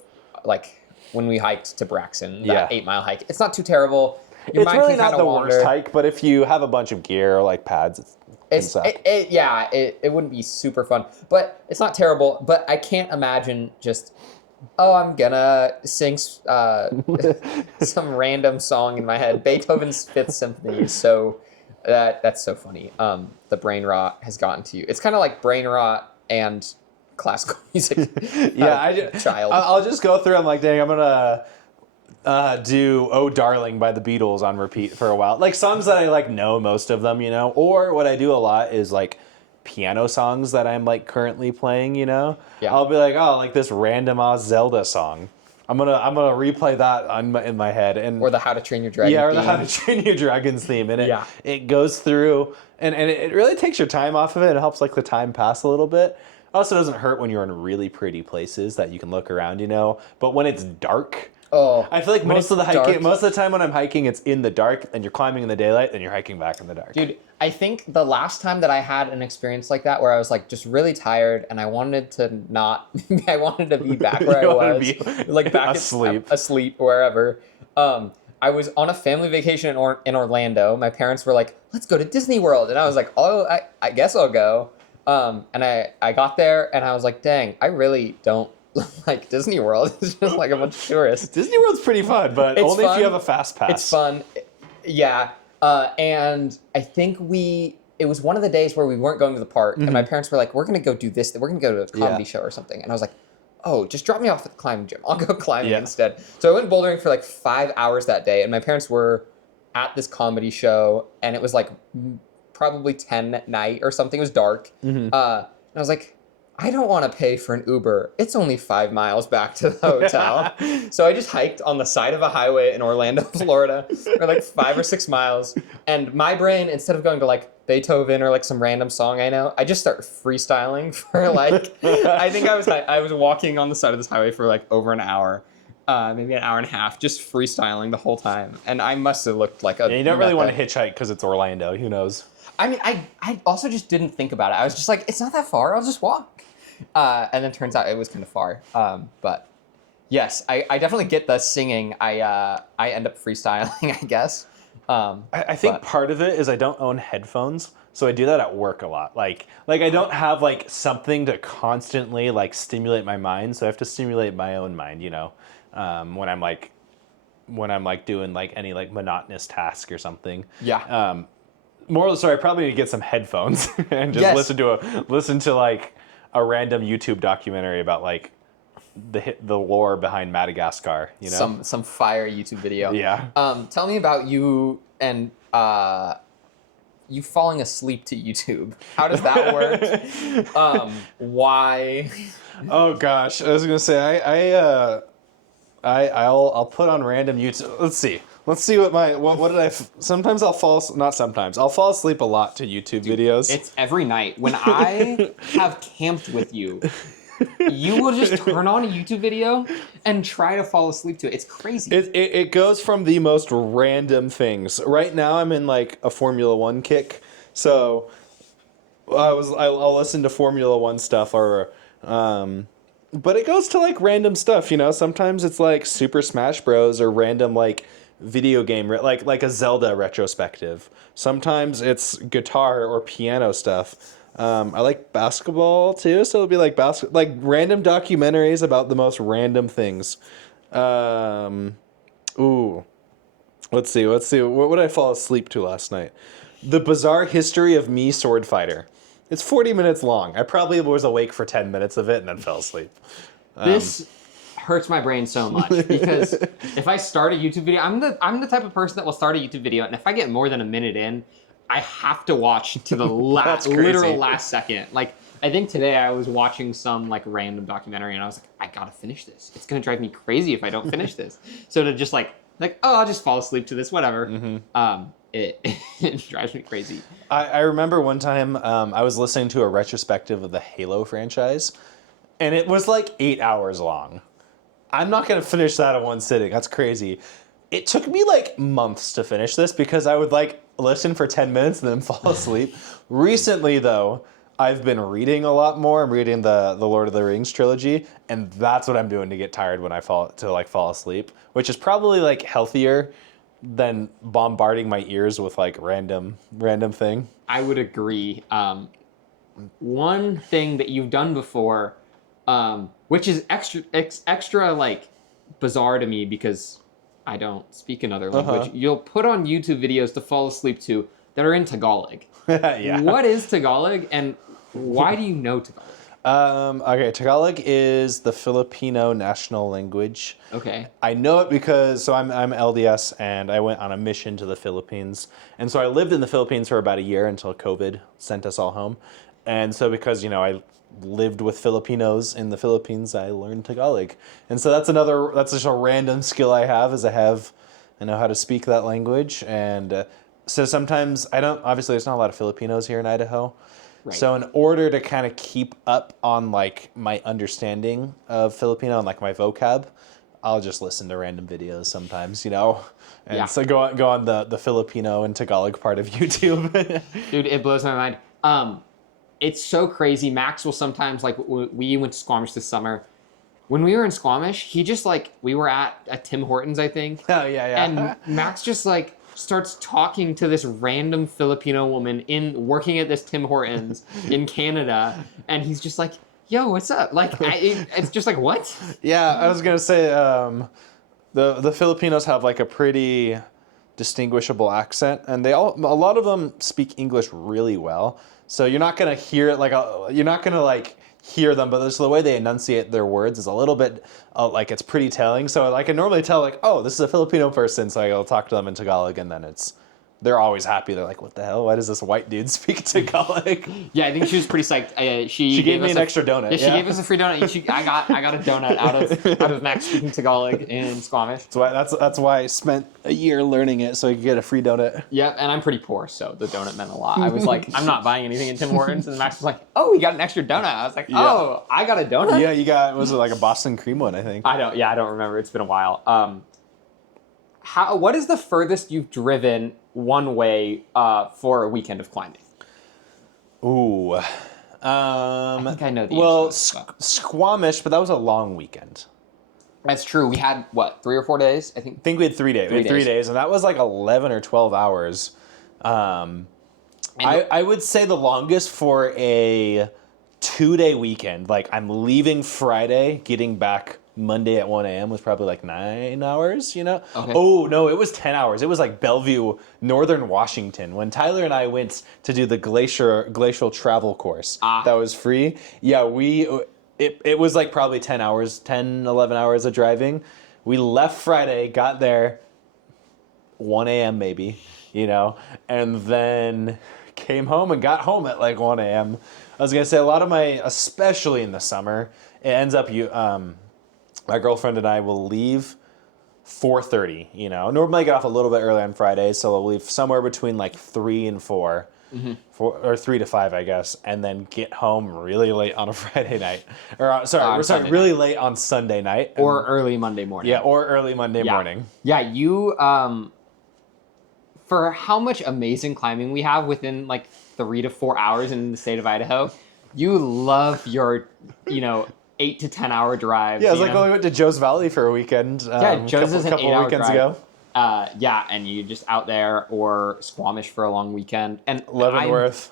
like when we hiked to Braxton, that 8-mile hike. It's not too terrible. Your It's mind really can not kinda the wander. worst hike, but if you have a bunch of gear or like pads, it wouldn't be super fun, but it's not terrible. But I can't imagine just, I'm gonna sing some random song in my head. Beethoven's Fifth Symphony is so That's so funny. The brain rot has gotten to you. It's kind of like brain rot and classical music. Yeah, Child. I'll just go through. I'm like, dang, I'm gonna do "Oh Darling" by the Beatles on repeat for a while. Like songs that I like know most of them, you know. Or what I do a lot is like piano songs that I'm like currently playing, you know. Yeah. I'll be like, oh, like this random Zelda song. I'm gonna replay that in my head, and Or the How to Train Your Dragon. yeah, or the theme. How to Train Your Dragons theme, and Yeah. it goes through, and it really takes your time off of it. It helps like the time pass a little bit. Also, doesn't hurt when you're in really pretty places that you can look around, you know. But when it's dark, Oh, I feel like when most of the it's hiking, dark- most of the time when I'm hiking, it's in the dark, and you're climbing in the daylight, then you're hiking back in the dark. Dude, I think the last time that I had an experience like that where I was like just really tired and I wanted to not, I wanted to be back where I You wanted was, to be like back asleep wherever. I was on a family vacation in Orlando. My parents were like, "Let's go to Disney World," and I was like, "Oh, I guess I'll go." And I got there and I was like, "Dang, I really don't like Disney World. It's just like a bunch of tourists." Disney World's pretty fun, but It's only if fun. you have a fast pass. It's fun. Yeah. And I think it was one of the days where we weren't going to the park, and my parents were like, "We're going to go do this. We're going to go to a comedy show or something." And I was like, "Oh, just drop me off at the climbing gym. I'll go climbing instead." So I went bouldering for like 5 hours that day, and my parents were at this comedy show, and it was like probably 10 at night or something. It was dark. And I was like, I don't want to pay for an Uber. It's only 5 miles back to the hotel. So I just hiked on the side of a highway in Orlando, Florida, for like 5 or 6 miles. And my brain, instead of going to like Beethoven or like some random song I know, I just start freestyling for like, I think I was walking on the side of this highway for like over an hour. Maybe an hour and a half, just freestyling the whole time. And I must have looked like a... Yeah, you don't really want to hitchhike because it's Orlando. Who knows? I mean, I also just didn't think about it. I was just like, it's not that far. I'll just walk. And then turns out it was kind of far. But yes, I definitely get the singing. I end up freestyling, I guess. I think part of it is I don't own headphones, so I do that at work a lot. Like I don't have like something to constantly like stimulate my mind, so I have to stimulate my own mind, you know, when I'm like doing like any like monotonous task or something. Yeah. Moral of the story, I probably need to get some headphones and just listen to like a random YouTube documentary about like the lore behind Madagascar, you know? Some fire YouTube video. Yeah. Tell me about you and you falling asleep to YouTube. How does that work? Why? Oh gosh, I was gonna say I'll put on random YouTube. Let's see what did I. Sometimes I'll not sometimes I'll fall asleep a lot to YouTube videos. It's every night. When I have camped with you, you will just turn on a YouTube video and try to fall asleep to it. It's crazy. It goes from the most random things. Right now I'm in like a Formula One kick, so I'll listen to Formula One stuff or. But it goes to like random stuff, you know. Sometimes it's like Super Smash Bros. Or random like video game, like a Zelda retrospective. Sometimes it's guitar or piano stuff. I like basketball too, so it'll be like random documentaries about the most random things. Ooh, let's see. What would I fall asleep to last night? The Bizarre History of Me Sword Fighter. It's 40 minutes long. I probably was awake for 10 minutes of it and then fell asleep. This hurts my brain so much because if I start a YouTube video, I'm the type of person that will start a YouTube video, and if I get more than a minute in, I have to watch to the literal last second. Like, I think today I was watching some like random documentary, and I was like, I gotta finish this. It's gonna drive me crazy if I don't finish this. So to just like, oh, I'll just fall asleep to this, whatever. It drives me crazy. I remember one time I was listening to a retrospective of the Halo franchise, and it was like 8 hours long. I'm not going to finish that in one sitting. That's crazy. It took me like months to finish this because I would like listen for 10 minutes and then fall asleep. Recently, though, I've been reading a lot more. I'm reading the Lord of the Rings trilogy, and that's what I'm doing to get tired when I fall asleep, which is probably like healthier than bombarding my ears with like random thing. I would agree. One thing that you've done before, which is extra like bizarre to me because I don't speak another language. You'll put on YouTube videos to fall asleep to that are in Tagalog. Yeah. What is Tagalog, and why do you know Tagalog? Okay, Tagalog is the Filipino national language. Okay. I know it because I'm LDS and I went on a mission to the Philippines, and so I lived in the Philippines for about a year until COVID sent us all home, and so because I lived with Filipinos in the Philippines, I learned Tagalog, and so that's just a random skill I have I know how to speak that language, and so sometimes I don't. Obviously, there's not a lot of Filipinos here in Idaho. Right. So in order to kind of keep up on like my understanding of Filipino and like my vocab, I'll just listen to random videos sometimes, and Yeah. so go on the Filipino and Tagalog part of YouTube. Dude, it blows my mind. It's so crazy. Max will sometimes, like, we went to Squamish this summer. When we were in Squamish, he just, like, we were at Tim Hortons, I think. Oh yeah. And Max just, like, starts talking to this random Filipino woman working at this Tim Hortons in Canada. And he's just like, yo, what's up? Like, it's just like, what? Yeah, I was gonna say the Filipinos have like a pretty distinguishable accent, and a lot of them speak English really well. So you're not gonna hear it you're not gonna like hear them, but just the way they enunciate their words is a little bit like it's pretty telling. So I can normally tell like, oh, this is a Filipino person, so I'll talk to them in Tagalog, and then they're always happy. They're like, what the hell? Why does this white dude speak Tagalog? Yeah, I think she was pretty psyched. She gave me an extra donut. Yeah, she gave us a free donut. I got a donut out of Max speaking Tagalog in Squamish. That's why I spent a year learning it so I could get a free donut. Yep, and I'm pretty poor, so the donut meant a lot. I was like, I'm not buying anything at Tim Hortons, and Max was like, oh, we got an extra donut. I was like, oh, I got a donut. Yeah, was it like a Boston cream one? I think. I don't remember. It's been a while. What is the furthest you've driven one way for a weekend of climbing? Ooh. I think I know the well, answer to that. Squamish, but that was a long weekend. That's true. We had, 3 or 4 days, I think? I think we had 3 days. We had 3 days, and that was like 11 or 12 hours. I would say the longest for a 2-day weekend, like I'm leaving Friday, getting back Monday at 1 a.m. was probably like 9 hours, Okay. Oh, no, it was 10 hours. It was like Bellevue, Northern Washington. When Tyler and I went to do the glacial travel course that was free, yeah, it was like probably 10 hours, 10, 11 hours of driving. We left Friday, got there 1 a.m. maybe, and then came home and got home at like 1 a.m. I was going to say a lot of especially in the summer, it ends up my girlfriend and I will leave 4:30, Normally I get off a little bit early on Friday, so we'll leave somewhere between like 3 and 4, or 3 to 5, I guess, and then get home really late on a Friday night. Or really late on Sunday night. Or early Monday morning. Yeah, or early Monday morning. Yeah, you, for how much amazing climbing we have within like 3 to 4 hours in the state of Idaho, you love your, 8 to 10 hour drives. Yeah, it's like when we went to Joe's Valley for a weekend. Joe's is an 8-hour weekends drive. ago. Yeah, and you just out there, or Squamish for a long weekend. And Leavenworth.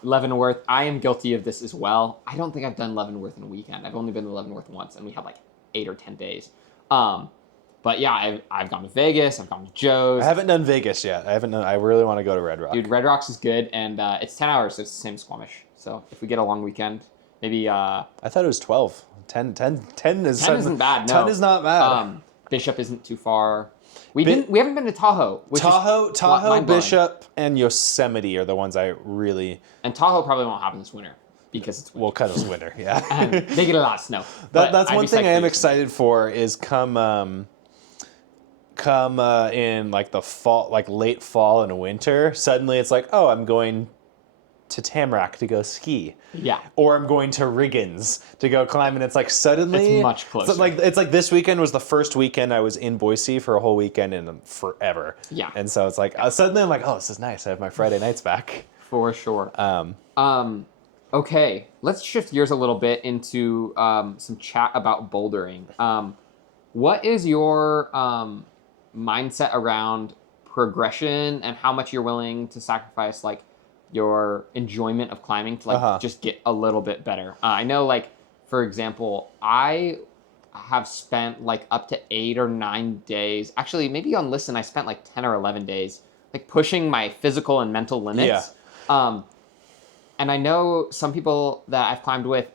I am guilty of this as well. I don't think I've done Leavenworth in a weekend. I've only been to Leavenworth once, and we had like 8 or 10 days. But yeah, I've gone to Vegas. I've gone to Joe's. I haven't done Vegas yet. I really want to go to Red Rock. Dude, Red Rocks is good, and it's 10 hours, so it's the same as Squamish. So if we get a long weekend, maybe... I thought it was 12. 10 isn't bad, no. 10 is not bad. Bishop isn't too far. We haven't been to Tahoe. Tahoe, Bishop, and Yosemite are the ones I really... And Tahoe probably won't happen this winter, because it's winter. Well, because it's winter, yeah. And they get a lot of snow. That's one thing I am excited for is come in like the fall, like late fall and winter, suddenly it's like, oh, I'm going to Tamarack to go ski. Yeah. Or I'm going to Riggins to go climb, and it's like suddenly it's much closer. It's like this weekend was the first weekend I was in Boise for a whole weekend in forever. Yeah. And so it's like suddenly I'm like, oh, this is nice. I have my Friday nights back. For sure. Okay, let's shift gears a little bit into some chat about bouldering. What is your mindset around progression and how much you're willing to sacrifice, like, your enjoyment of climbing to like just get a little bit better? I know, like, for example, I have spent like up to 8 or 9 days. Actually, maybe on Listen, I spent like 10 or 11 days like pushing my physical and mental limits. And I know some people that I've climbed with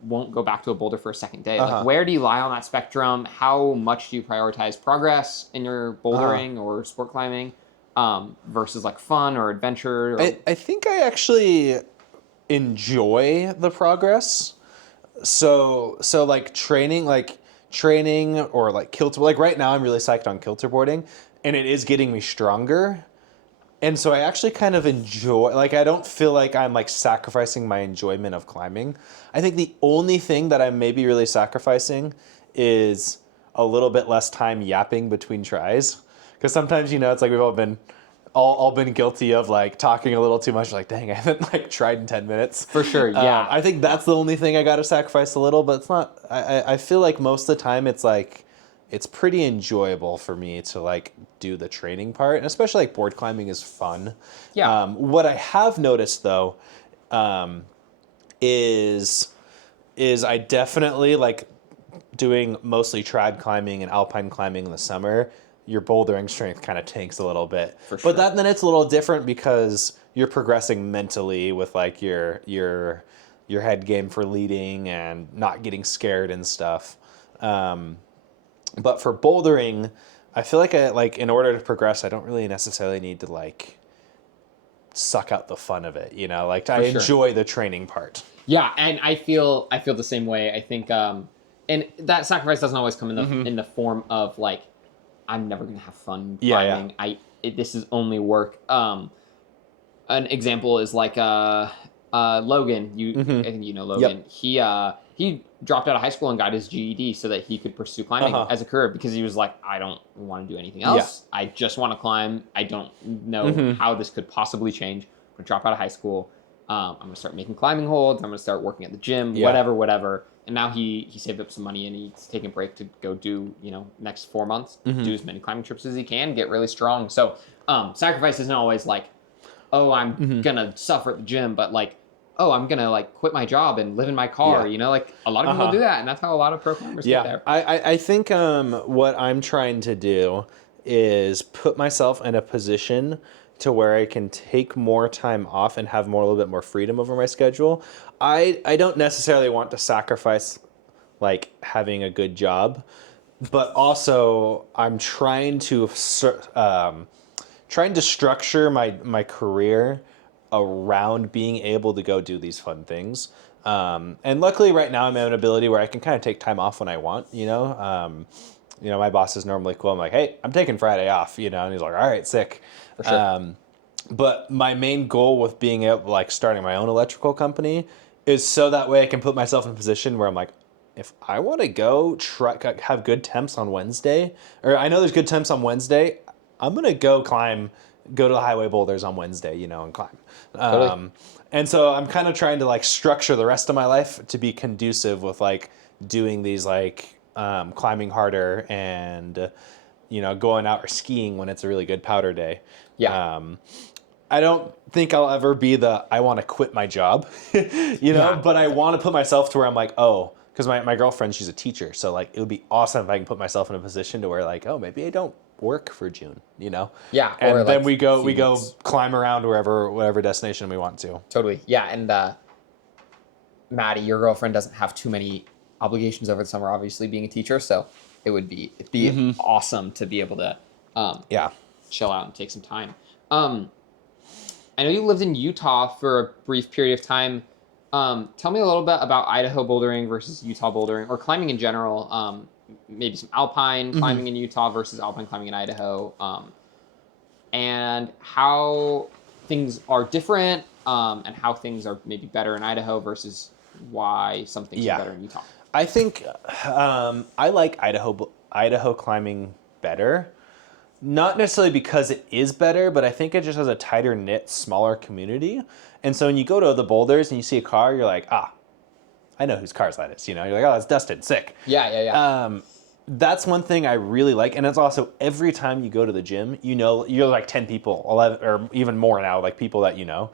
won't go back to a boulder for a second day. Like, where do you lie on that spectrum? How much do you prioritize progress in your bouldering or sport climbing versus like fun or adventure? Or... I think I actually enjoy the progress. So like training or like kilter, like right now I'm really psyched on kilter boarding, and it is getting me stronger. And so I actually kind of enjoy, like, I don't feel like I'm like sacrificing my enjoyment of climbing. I think the only thing that I'm maybe really sacrificing is a little bit less time yapping between tries. Because sometimes, it's like we've all been guilty of like talking a little too much. Like, dang, I haven't like tried in 10 minutes. For sure, yeah. I think that's the only thing I got to sacrifice a little, but it's not, I feel like most of the time it's like, it's pretty enjoyable for me to like do the training part, and especially like board climbing is fun. Yeah. What I have noticed though, is I definitely like doing mostly trad climbing and alpine climbing in the summer. Your bouldering strength kind of tanks a little bit, For sure. but then it's a little different because you're progressing mentally with like your head game for leading and not getting scared and stuff. But for bouldering, I feel like in order to progress, I don't really necessarily need to like suck out the fun of it, Like I enjoy the training part. Yeah, and I feel the same way. I think, and that sacrifice doesn't always come in the form of like, I'm never gonna have fun climbing. Yeah. This is only work. An example is like Logan. I think you know Logan. Yep. He dropped out of high school and got his GED so that he could pursue climbing as a career, because he was like, I don't want to do anything else. Yeah. I just want to climb. I don't know how this could possibly change. I'm going to drop out of high school. I'm going to start making climbing holds. I'm going to start working at the gym, whatever. And now he saved up some money and he's taking a break to go do, next 4 months, do as many climbing trips as he can, get really strong. So sacrifice isn't always like, oh, I'm going to suffer at the gym, but like, oh, I'm going to like quit my job and live in my car. Like a lot of people do that. And that's how a lot of pro climbers get there. I think what I'm trying to do is put myself in a position to where I can take more time off and have a little bit more freedom over my schedule. I don't necessarily want to sacrifice like having a good job, but also I'm trying to structure my career around being able to go do these fun things. And luckily right now I'm at an ability where I can kind of take time off when I want, my boss is normally cool. I'm like, hey, I'm taking Friday off, and he's like, all right, sick. For sure. But my main goal with being able, like starting my own electrical company is so that way I can put myself in a position where I'm like, if I want to go have good temps on Wednesday, or I know there's good temps on Wednesday, I'm going to go to the highway boulders on Wednesday, and climb. Totally. And so I'm kind of trying to like structure the rest of my life to be conducive with like doing these like climbing harder and, going out or skiing when it's a really good powder day. Yeah. I don't think I'll ever be I want to quit my job, but I want to put myself to where I'm like, oh, because my girlfriend, she's a teacher. So like, it would be awesome if I can put myself in a position to where like, oh, maybe I don't work for June, Yeah. And or then like we go climb around whatever destination we want to. Totally. Yeah. And Maddie, your girlfriend doesn't have too many obligations over the summer, obviously being a teacher. So it'd be awesome to be able to chill out and take some time. I know you lived in Utah for a brief period of time. Tell me a little bit about Idaho bouldering versus Utah bouldering, or climbing in general. Maybe some alpine climbing in Utah versus alpine climbing in Idaho, and how things are different, and how things are maybe better in Idaho versus why some things are better in Utah. I think I like Idaho climbing better. Not necessarily because it is better, but I think it just has a tighter knit, smaller community. And so when you go to the boulders and you see a car, you're like, I know whose car's that is. You're like, oh, that's Dustin, sick. Yeah. That's one thing I really like. And it's also every time you go to the gym, you're like 10 people, 11, or even more now, like people that you know.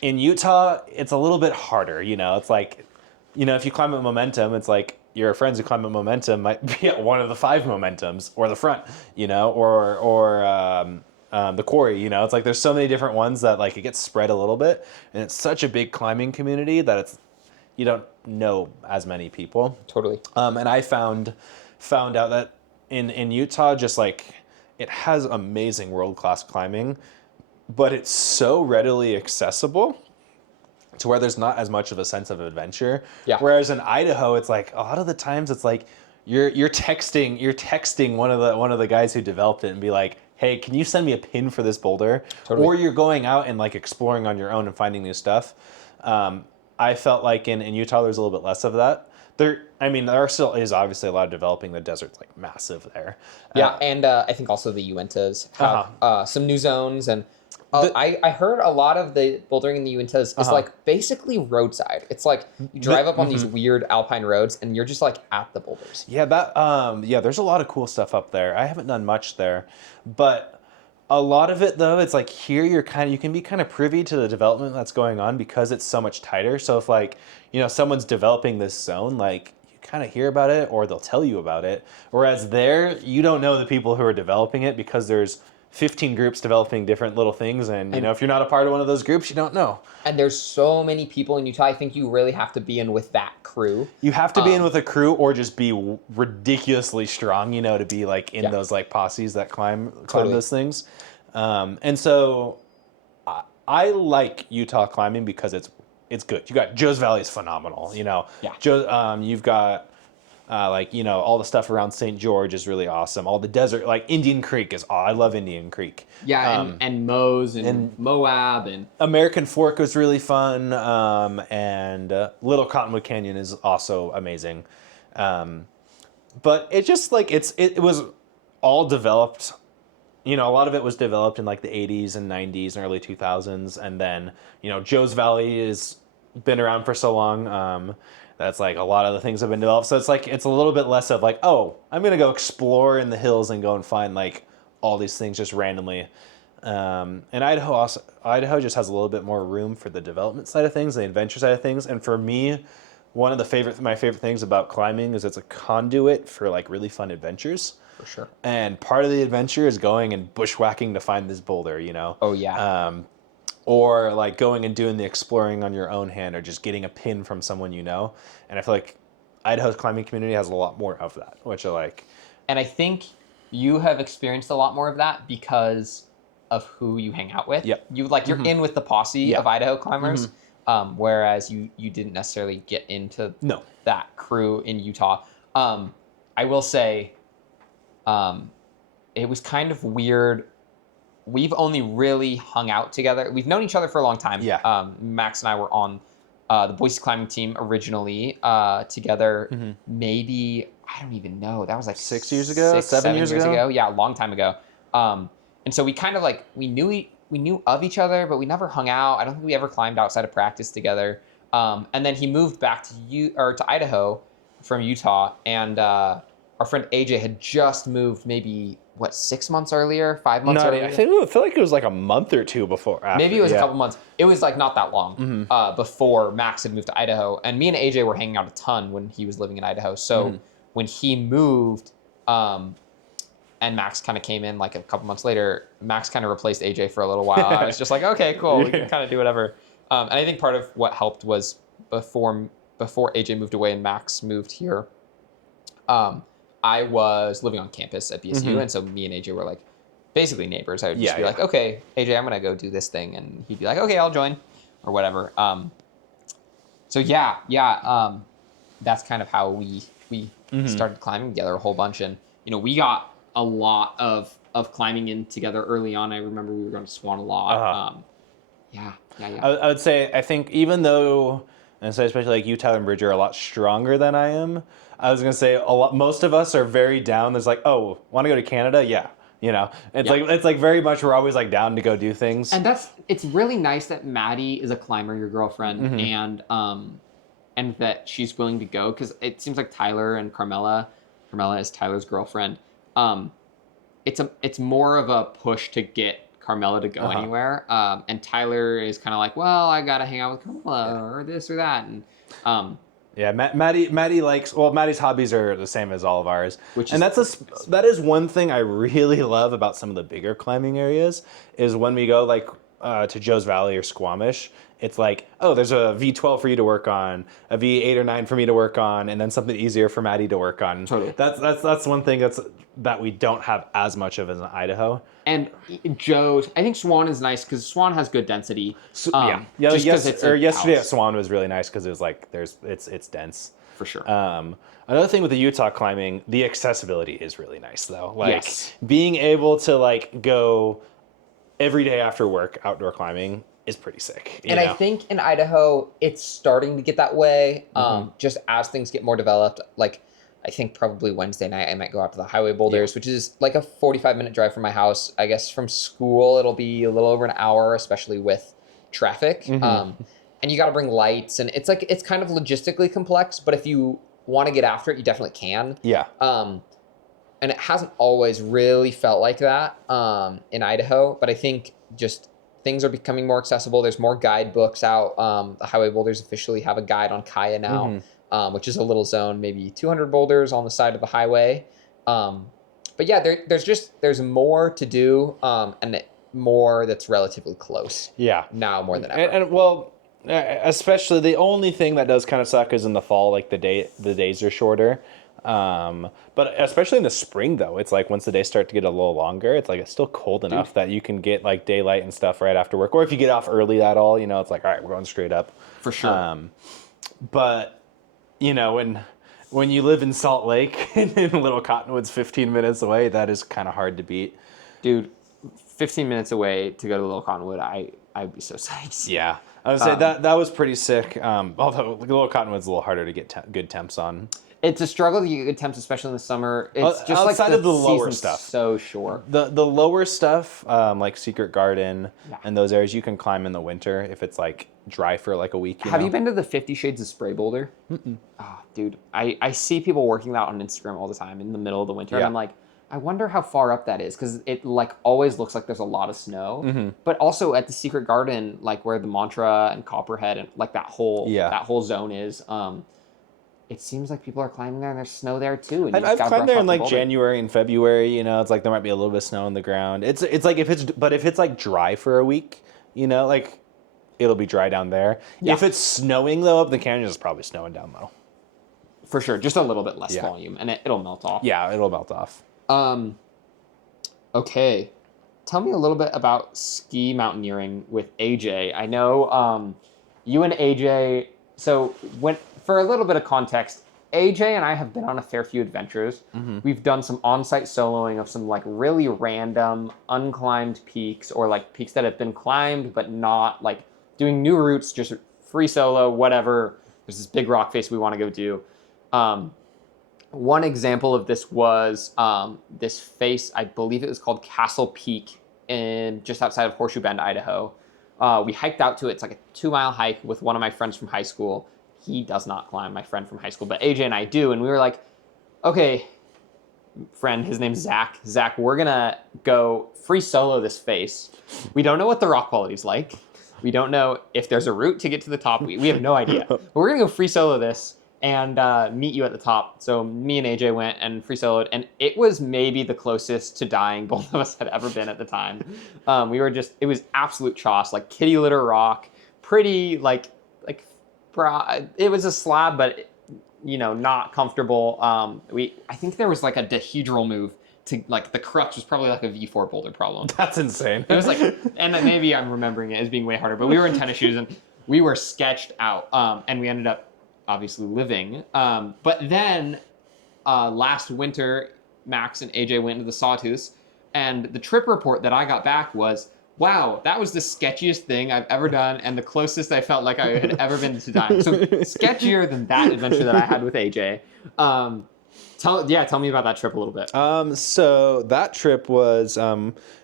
In Utah, it's a little bit harder. It's like, if you climb at Momentum, it's like, your friends who climb at Momentum might be at one of the 5 Momentums or the front, or the quarry. You know, it's like there's so many different ones that like it gets spread a little bit, and it's such a big climbing community that it's you don't know as many people. Totally. And I found out that in Utah, just like it has amazing world class climbing, but it's so readily accessible to where there's not as much of a sense of adventure. Yeah. Whereas in Idaho, it's like a lot of the times it's like you're texting one of the guys who developed it and be like, hey, can you send me a pin for this boulder? Totally. Or you're going out and like exploring on your own and finding new stuff. I felt like in Utah there's a little bit less of that. There still is obviously a lot of developing. The desert's like massive there. Yeah, and I think also the Uintas have some new zones, and I heard a lot of the bouldering in the Uintas is like basically roadside. It's like you drive up on these weird alpine roads, and you're just like at the boulders. Yeah, there's a lot of cool stuff up there. I haven't done much there, but a lot of it though, it's like here you can be kind of privy to the development that's going on because it's so much tighter. So if like, you know, someone's developing this zone, like you kind of hear about it or they'll tell you about it. Whereas there, you don't know the people who are developing it because there's 15 groups developing different little things, and you know, if you're not a part of one of those groups, you don't know. And there's so many people in Utah. I think you really have to be in with that crew. You have to be in with a crew or just be ridiculously strong, you know, to be like in those like posses that climb those things. And so I like Utah climbing because it's good. You got Joe's Valley is phenomenal, you know. Yeah. You've got like, you know, all the stuff around St. George is really awesome. All the desert, like Indian Creek I love Indian Creek. Yeah, and Mose and Moab and American Fork was really fun. And Little Cottonwood Canyon is also amazing. But it just like it was all developed. You know, a lot of it was developed in like the 80s and 90s and early 2000s, and then you know Joe's Valley has been around for so long. That's like a lot of the things have been developed. So it's like it's a little bit less of like, oh, I'm gonna go explore in the hills and go and find like all these things just randomly. And Idaho just has a little bit more room for the development side of things, the adventure side of things. And for me, one of my favorite things about climbing is it's a conduit for like really fun adventures. for sure. And part of the adventure is going and bushwhacking to find this boulder, you know? Oh yeah. Or like going and doing the exploring on your own hand or just getting a pin from someone you know. And I feel like Idaho's climbing community has a lot more of that, which I like. And I think you have experienced a lot more of that because of who you hang out with. Yep. You're in with the posse of Idaho climbers, whereas you didn't necessarily get into that crew in Utah. I will say, it was kind of weird. We've only really hung out together. We've known each other for a long time. Yeah. Max and I were on the Boise climbing team originally together. Maybe, I don't even know. That was like 6 years ago, 7 years ago. Yeah, a long time ago. And so we kind of like we knew of each other, but we never hung out. I don't think we ever climbed outside of practice together. And then he moved back to Idaho from Utah, and our friend AJ had just moved maybe 6 months earlier, 5 months earlier. I feel like it was like a month or two before. Maybe it was a couple months. It was like not that long before Max had moved to Idaho, and me and AJ were hanging out a ton when he was living in Idaho. So when he moved, and Max kind of came in like a couple months later, Max kind of replaced AJ for a little while. I was just like, okay, cool, we can kind of do whatever. And I think part of what helped was before AJ moved away and Max moved here, I was living on campus at BSU, and so me and AJ were like basically neighbors. I would just be like, okay, AJ, I'm gonna go do this thing, and he'd be like, okay, I'll join, or whatever. So that's kind of how we started climbing together a whole bunch, and you know, we got a lot of climbing in together early on. I remember we were going to Swan a lot. I would say, I think even though, and so especially like you, Tyler, and Bridger are a lot stronger than I am, I was going to say most of us are very down. There's like, oh, want to go to Canada? Yeah. You know, it's like very much, we're always like down to go do things. And it's really nice that Maddie is a climber, your girlfriend, and that she's willing to go. 'Cause it seems like Tyler and Carmela is Tyler's girlfriend. It's more of a push to get Carmela to go anywhere. And Tyler is kind of like, well, I got to hang out with Carmela or this or that. And, Yeah, Maddie likes. Well, Maddie's hobbies are the same as all of ours, Which and is that is one thing I really love about some of the bigger climbing areas is when we go like to Joe's Valley or Squamish. It's like, oh, there's a V12 for you to work on, a V8 or 9 for me to work on, and then something easier for Maddie to work on. Totally. That's one thing that we don't have as much of as in Idaho. And Joe's, I think Swan is nice because Swan has good density. Yeah. Just 'cause it's a Yesterday house. at Swan was really nice because it was like it's dense. For sure. Another thing with the Utah climbing, the accessibility is really nice though. Like Yes. being able to like go every day after work outdoor climbing is pretty sick. You And know? I think in Idaho, it's starting to get that way. Mm-hmm. Just as things get more developed, like I think probably Wednesday night I might go out to the Highway Boulders, which is like a 45-minute drive from my house. I guess from school it'll be a little over an hour, especially with traffic. Mm-hmm. And you got to bring lights, and it's kind of logistically complex. But if you want to get after it, you definitely can. Yeah. And it hasn't always really felt like that in Idaho, but I think just things are becoming more accessible. There's more guidebooks out. The Highway Boulders officially have a guide on Kaya now, which is a little zone, maybe 200 boulders on the side of the highway. But yeah, there's more to do, and more that's relatively close. Yeah. Now more than ever. And well, especially the only thing that does kind of suck is in the fall, like the days are shorter. But especially in the spring though, it's like once the days start to get a little longer, it's like it's still cold enough that you can get like daylight and stuff right after work. Or if you get off early at all, it's like, all right, we're going straight up. For sure. But when you live in Salt Lake and Little Cottonwood's 15 minutes away, that is kind of hard to beat. Dude, 15 minutes away to go to Little Cottonwood, I'd be so psyched. Yeah. I would say that was pretty sick. Although Little Cottonwood's a little harder to get good temps on. It's a struggle to get good temps, especially in the summer. It's just outside like of the lower season's stuff. so short. The lower stuff, like Secret Garden and those areas, you can climb in the winter if it's like dry for like a week. Have you been to the 50 Shades of Spray boulder? Oh, dude, I see people working that on Instagram all the time in the middle of the winter, and I'm like, I wonder how far up that is because it like always looks like there's a lot of snow. But also at the Secret Garden, like where the Mantra and Copperhead and like that whole zone is, it seems like people are climbing there and there's snow there too. And I've climbed there in like January and February. It's like there might be a little bit of snow on the ground. It's like if it's like dry for a week, like it'll be dry down there. Yeah. If it's snowing though, up the canyon, it's probably snowing down low. For sure, just a little bit less volume, and it'll melt off. Yeah, it'll melt off. Okay, tell me a little bit about ski mountaineering with AJ. I know you and AJ. So for a little bit of context, AJ and I have been on a fair few adventures. We've done some on-site soloing of some like really random unclimbed peaks or like peaks that have been climbed but not like doing new routes, just free solo, whatever. There's this big rock face we want to go do. One example of this was this face, I believe it was called Castle Peak in just outside of Horseshoe Bend, Idaho. We hiked out to it. It's like a 2-mile hike with one of my friends from high school. He does not climb, my friend from high school, but AJ and I do. And we were like, okay, friend, his name's Zach. Zach, we're going to go free solo this face. We don't know what the rock quality's like. We don't know if there's a route to get to the top. We have no idea. But we're going to go free solo this and meet you at the top. So me and AJ went and free soloed, and it was maybe the closest to dying both of us had ever been at the time. It was absolute choss, like kitty litter rock, pretty it was a slab, but not comfortable. I think there was like a dihedral move to like the crutch was probably like a V4 boulder problem. That's insane. It was like, and then maybe I'm remembering it as being way harder, but we were in tennis shoes and we were sketched out, and we ended up obviously living. But then last winter, Max and AJ went into the Sawtooth, and the trip report that I got back was, wow, that was the sketchiest thing I've ever done and the closest I felt like I had ever been to dying. So sketchier than that adventure that I had with AJ. Tell me about that trip a little bit. So that trip was,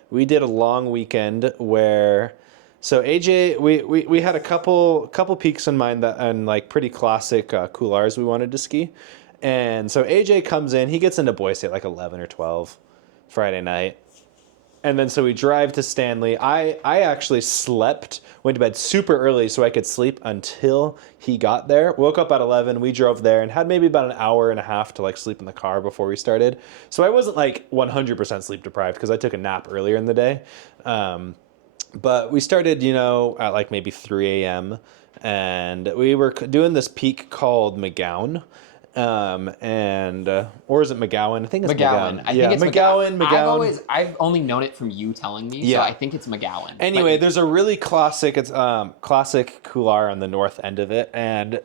we did a long weekend where, so AJ, we had a couple peaks in mind and like pretty classic couloirs we wanted to ski. And so AJ comes in, he gets into Boise at like 11 or 12 Friday night. And then so we drive to Stanley. I actually went to bed super early so I could sleep until he got there. Woke up at 11. We drove there and had maybe about an hour and a half to like sleep in the car before we started. So I wasn't like 100% sleep deprived because I took a nap earlier in the day. But we started, at like maybe 3 a.m. and we were doing this peak called McGowan. Or is it McGowan? I think it's McGowan. I think it's McGowan. I've only known it from you telling me, so I think it's McGowan. Anyway, there's a really classic couloir on the north end of it, and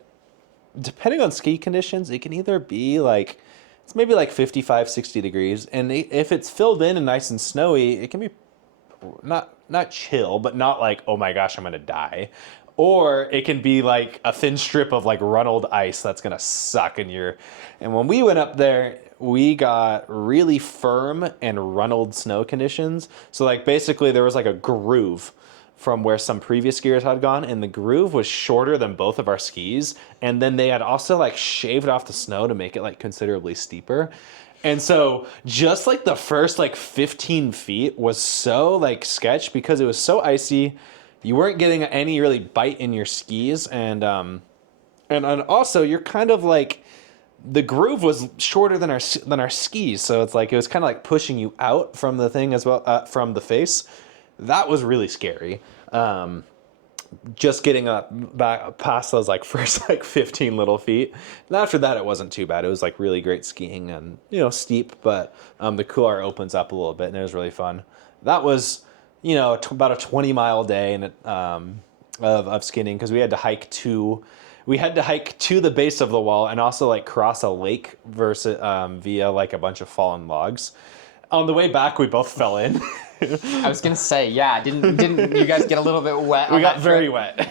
depending on ski conditions, it can either be like, it's maybe like 55, 60 degrees, and if it's filled in and nice and snowy, it can be not chill, but not like, oh my gosh, I'm gonna die. Or it can be like a thin strip of like runneled ice that's gonna suck in your. And when we went up there, we got really firm and runneled snow conditions. So like basically there was like a groove from where some previous skiers had gone, and the groove was shorter than both of our skis. And then they had also like shaved off the snow to make it like considerably steeper. And so just like the first like 15 feet was so like sketch because it was so icy. You weren't getting any really bite in your skis, and also you're kind of like, the groove was shorter than our skis, so it's like it was kind of like pushing you out from the thing as well, from the face. That was really scary. Just getting back past those like first like 15 little feet, and after that it wasn't too bad. It was like really great skiing and steep, but the couloir opens up a little bit and it was really fun. That was about a 20-mile day and of skiing, because we had to hike to the base of the wall and also like cross a lake via like a bunch of fallen logs. On the way back, we both fell in. I was gonna say, yeah, didn't you guys get a little bit wet? We got very wet.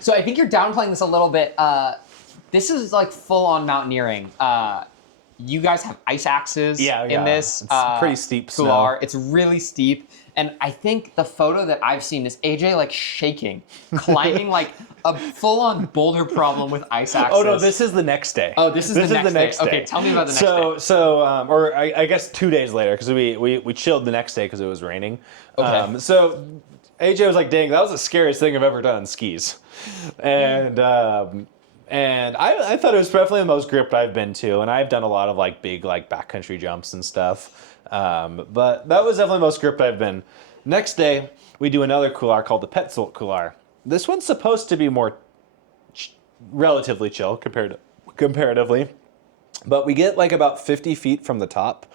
So I think you're downplaying this a little bit. This is like full on mountaineering. You guys have ice axes in this. It's pretty steep couloir. snow. It's really steep. And I think the photo that I've seen is AJ like shaking, climbing like a full-on boulder problem with ice axes. Oh no, this is the next day. Oh, this is the next day. Okay, tell me about the next day. So, or I guess 2 days later, because we chilled the next day because it was raining. Okay. So AJ was like, "Dang, that was the scariest thing I've ever done on skis," and I thought it was definitely the most gripped I've been to, and I've done a lot of like big like backcountry jumps and stuff. But that was definitely the most gripped I've been. Next day, we do another couloir called the Petzold couloir. This one's supposed to be more relatively chill comparatively, but we get like about 50 feet from the top,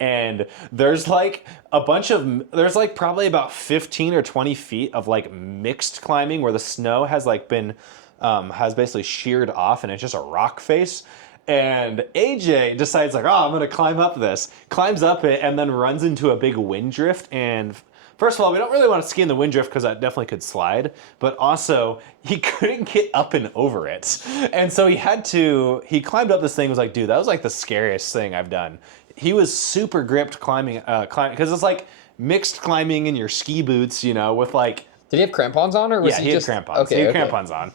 and there's like probably about 15 or 20 feet of like mixed climbing where the snow has like been has basically sheared off and it's just a rock face. And AJ decides like, I'm going to climb up this, climbs up it, and then runs into a big wind drift. And first of all, we don't really want to ski in the wind drift because that definitely could slide. But also, he couldn't get up and over it. And so he climbed up this thing, was like, dude, that was like the scariest thing I've done. He was super gripped climbing, because it's like mixed climbing in your ski boots, with like, did he have crampons on, or was he had crampons. Okay, he had crampons on.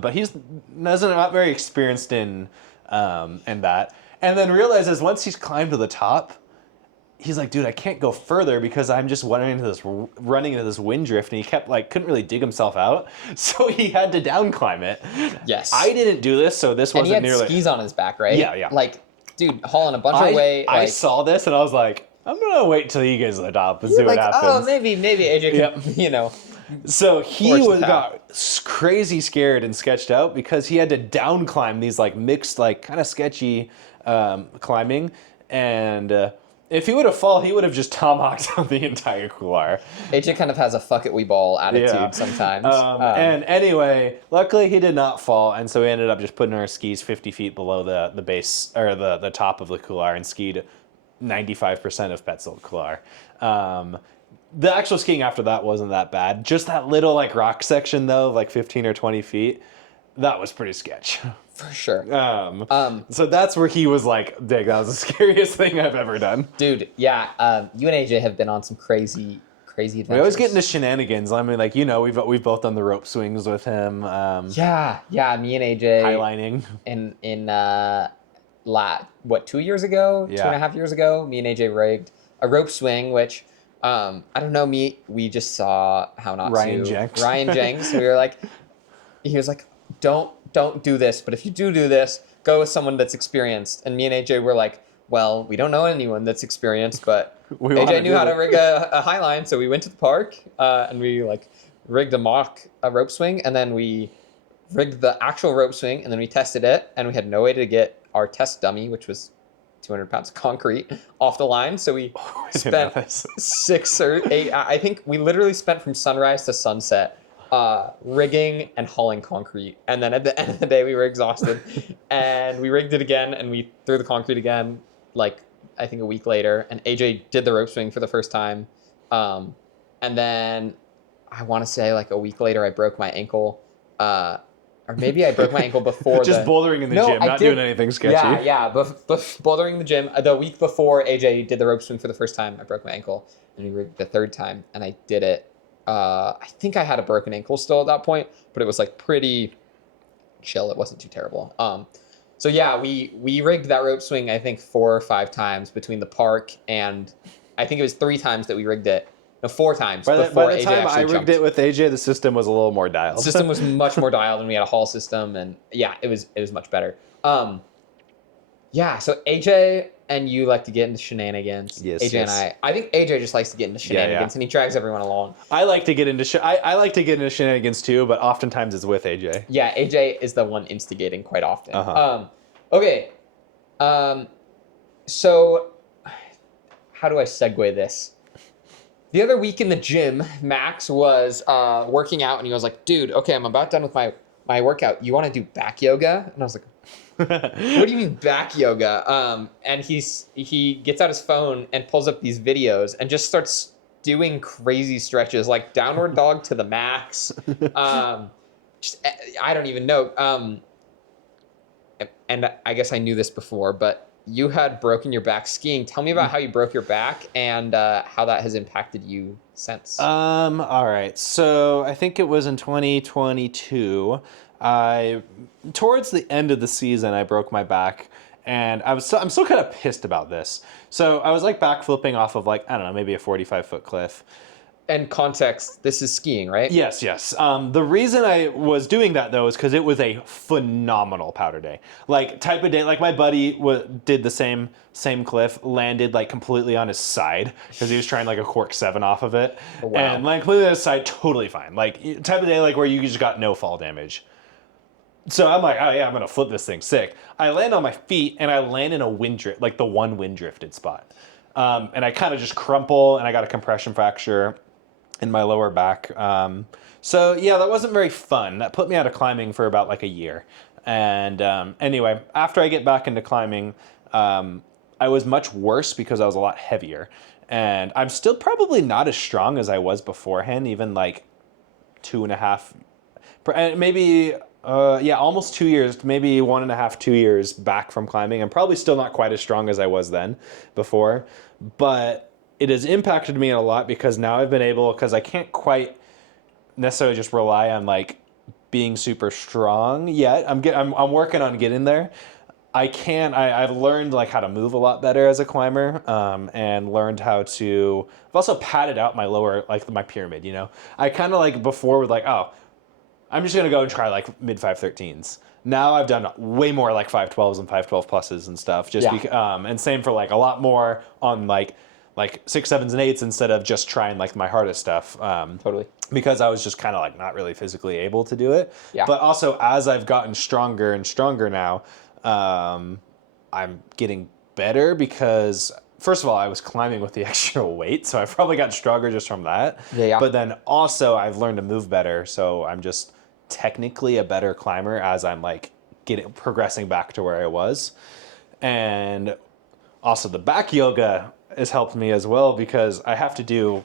But he's not very experienced in that. And then realizes once he's climbed to the top, he's like, dude, I can't go further because I'm just running into this wind drift, and he kept like couldn't really dig himself out, so he had to down climb it. Yes. I didn't do this, so this wasn't nearly. And he had skis on his back, right? Yeah. Like, dude, hauling a bunch of weight. I saw this and I was like, I'm gonna wait till he gets to the top and see what happens. Oh, maybe AJ can, So he got crazy scared and sketched out because he had to down climb these like mixed, like kind of sketchy climbing. And if he would have fallen, he would have just tomahawked out the entire couloir. AJ kind of has a fuck it, we ball attitude sometimes. And anyway, luckily he did not fall. And so we ended up just putting our skis 50 feet below the base or the top of the couloir and skied 95% of Petzold couloir. The actual skiing after that wasn't that bad. Just that little like rock section though, like 15 or 20 feet, that was pretty sketch. For sure. So that's where he was like, "Dig, that was the scariest thing I've ever done." Dude, yeah. You and AJ have been on some crazy adventures. We always get into shenanigans. I mean, like we've both done the rope swings with him. Yeah. Me and AJ highlining in 2 years ago, 2.5 years ago, me and AJ rigged a rope swing, which I don't know, we just saw how not Ryan to. Jenks. Ryan Jenks. We were like, he was like, don't do this, but if you do this, go with someone that's experienced. And me and AJ were like, well, we don't know anyone that's experienced, but We wanna AJ knew do how to it. rig a high line, so we went to the park and we like rigged a rope swing, and then we rigged the actual rope swing, and then we tested it, and we had no way to get our test dummy, which was 200 pounds of concrete, off the line. So we I didn't know spent this. 6 or 8. I think we literally spent from sunrise to sunset rigging and hauling concrete. And then at the end of the day, we were exhausted, and we rigged it again, and we threw the concrete again, like I think a week later. And AJ did the rope swing for the first time, and then I want to say like a week later, I broke my ankle. Or maybe I broke my ankle before. Just bouldering in the gym, I not did- doing anything sketchy. Yeah. Bouldering in the gym. The week before AJ did the rope swing for the first time, I broke my ankle, and we rigged the third time, and I did it. I think I had a broken ankle still at that point, but it was like pretty chill. It wasn't too terrible. So yeah, we rigged that rope swing I think 4 or 5 times between the park, and I think it was 3 times that we rigged it. No, 4 times By before the AJ time I actually rigged jumped. it with AJ, the system was a little more dialed. The system was much more dialed, and we had a haul system, and yeah, it was much better. Yeah, so AJ and you like to get into shenanigans. Yes, AJ yes. and I think AJ just likes to get into shenanigans, and he drags everyone along. I like to get into I like to get into shenanigans too, but oftentimes it's with AJ. Yeah, AJ is the one instigating quite often. Uh-huh. Okay. So how do I segue this? The other week in the gym, Max was working out, and he was like, dude, okay, I'm about done with my workout. You want to do back yoga? And I was like, what do you mean back yoga? And he gets out his phone and pulls up these videos and just starts doing crazy stretches, like downward dog to the max. Just, I don't even know. And I guess I knew this before, but you had broken your back skiing. Tell me about how you broke your back and how that has impacted you since. All right. So I think it was in 2022. Towards the end of the season, I broke my back, and I'm still kind of pissed about this. So I was like backflipping off of like, I don't know, maybe a 45-foot cliff. And context, this is skiing, right? Yes. The reason I was doing that though is because it was a phenomenal powder day. Like type of day, like my buddy did the same cliff, landed like completely on his side because he was trying like a cork 7 off of it, Oh, wow. and like completely on his side, totally fine. Like type of day like where you just got no fall damage. So I'm like, oh yeah, I'm gonna flip this thing sick. I land on my feet and I land in a wind drift, like the one wind drifted spot, and I kind of just crumple and I got a compression fracture in my lower back. So yeah, that wasn't very fun. That put me out of climbing for about like a year. And anyway, after I get back into climbing, I was much worse because I was a lot heavier. And I'm still probably not as strong as I was beforehand, even like 2.5, maybe, almost 2 years, maybe 1.5, 2 years back from climbing. I'm probably still not quite as strong as I was then before, but it has impacted me a lot because now I've been able, because I can't quite necessarily just rely on like being super strong yet. I'm working on getting there. I've learned like how to move a lot better as a climber, and learned how to, I've also padded out my lower, like my pyramid, you know. I kind of like before was like, oh, I'm just going to go and try like mid 513s. Now I've done way more like 512s and 512 pluses and stuff. And same for like a lot more on like 6, 7s, and 8s instead of just trying like my hardest stuff. Totally. Because I was just kind of like not really physically able to do it. Yeah. But also as I've gotten stronger and stronger now, I'm getting better because first of all, I was climbing with the extra weight, so I've probably gotten stronger just from that. Yeah. But then also I've learned to move better, so I'm just technically a better climber as I'm like progressing back to where I was. And also the back yoga has helped me as well because I have to do,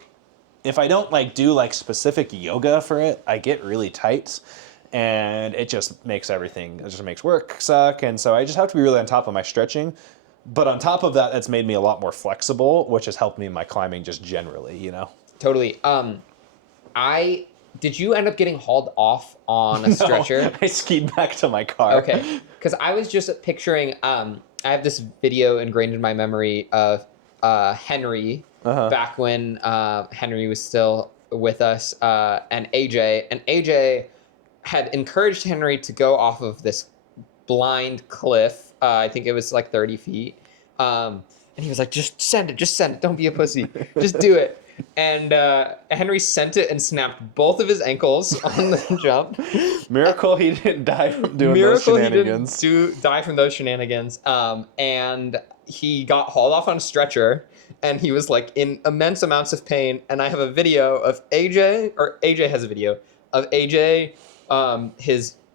if I don't like do like specific yoga for it, I get really tight and it just makes work suck. And so I just have to be really on top of my stretching. But on top of that, that's made me a lot more flexible, which has helped me in my climbing just generally, you know? Totally. Did you end up getting hauled off on a stretcher? No, I skied back to my car. Okay. Because I was just picturing, I have this video ingrained in my memory of Henry, back when Henry was still with us, and AJ had encouraged Henry to go off of this blind cliff. I think it was like 30 feet. And he was like, just send it. Don't be a pussy. Just do it. And Henry sent it and snapped both of his ankles on the jump. Miracle he didn't die from doing those shenanigans. He didn't die from those shenanigans. And he got hauled off on a stretcher, and he was like in immense amounts of pain. And I have a video of AJ has a video of AJ,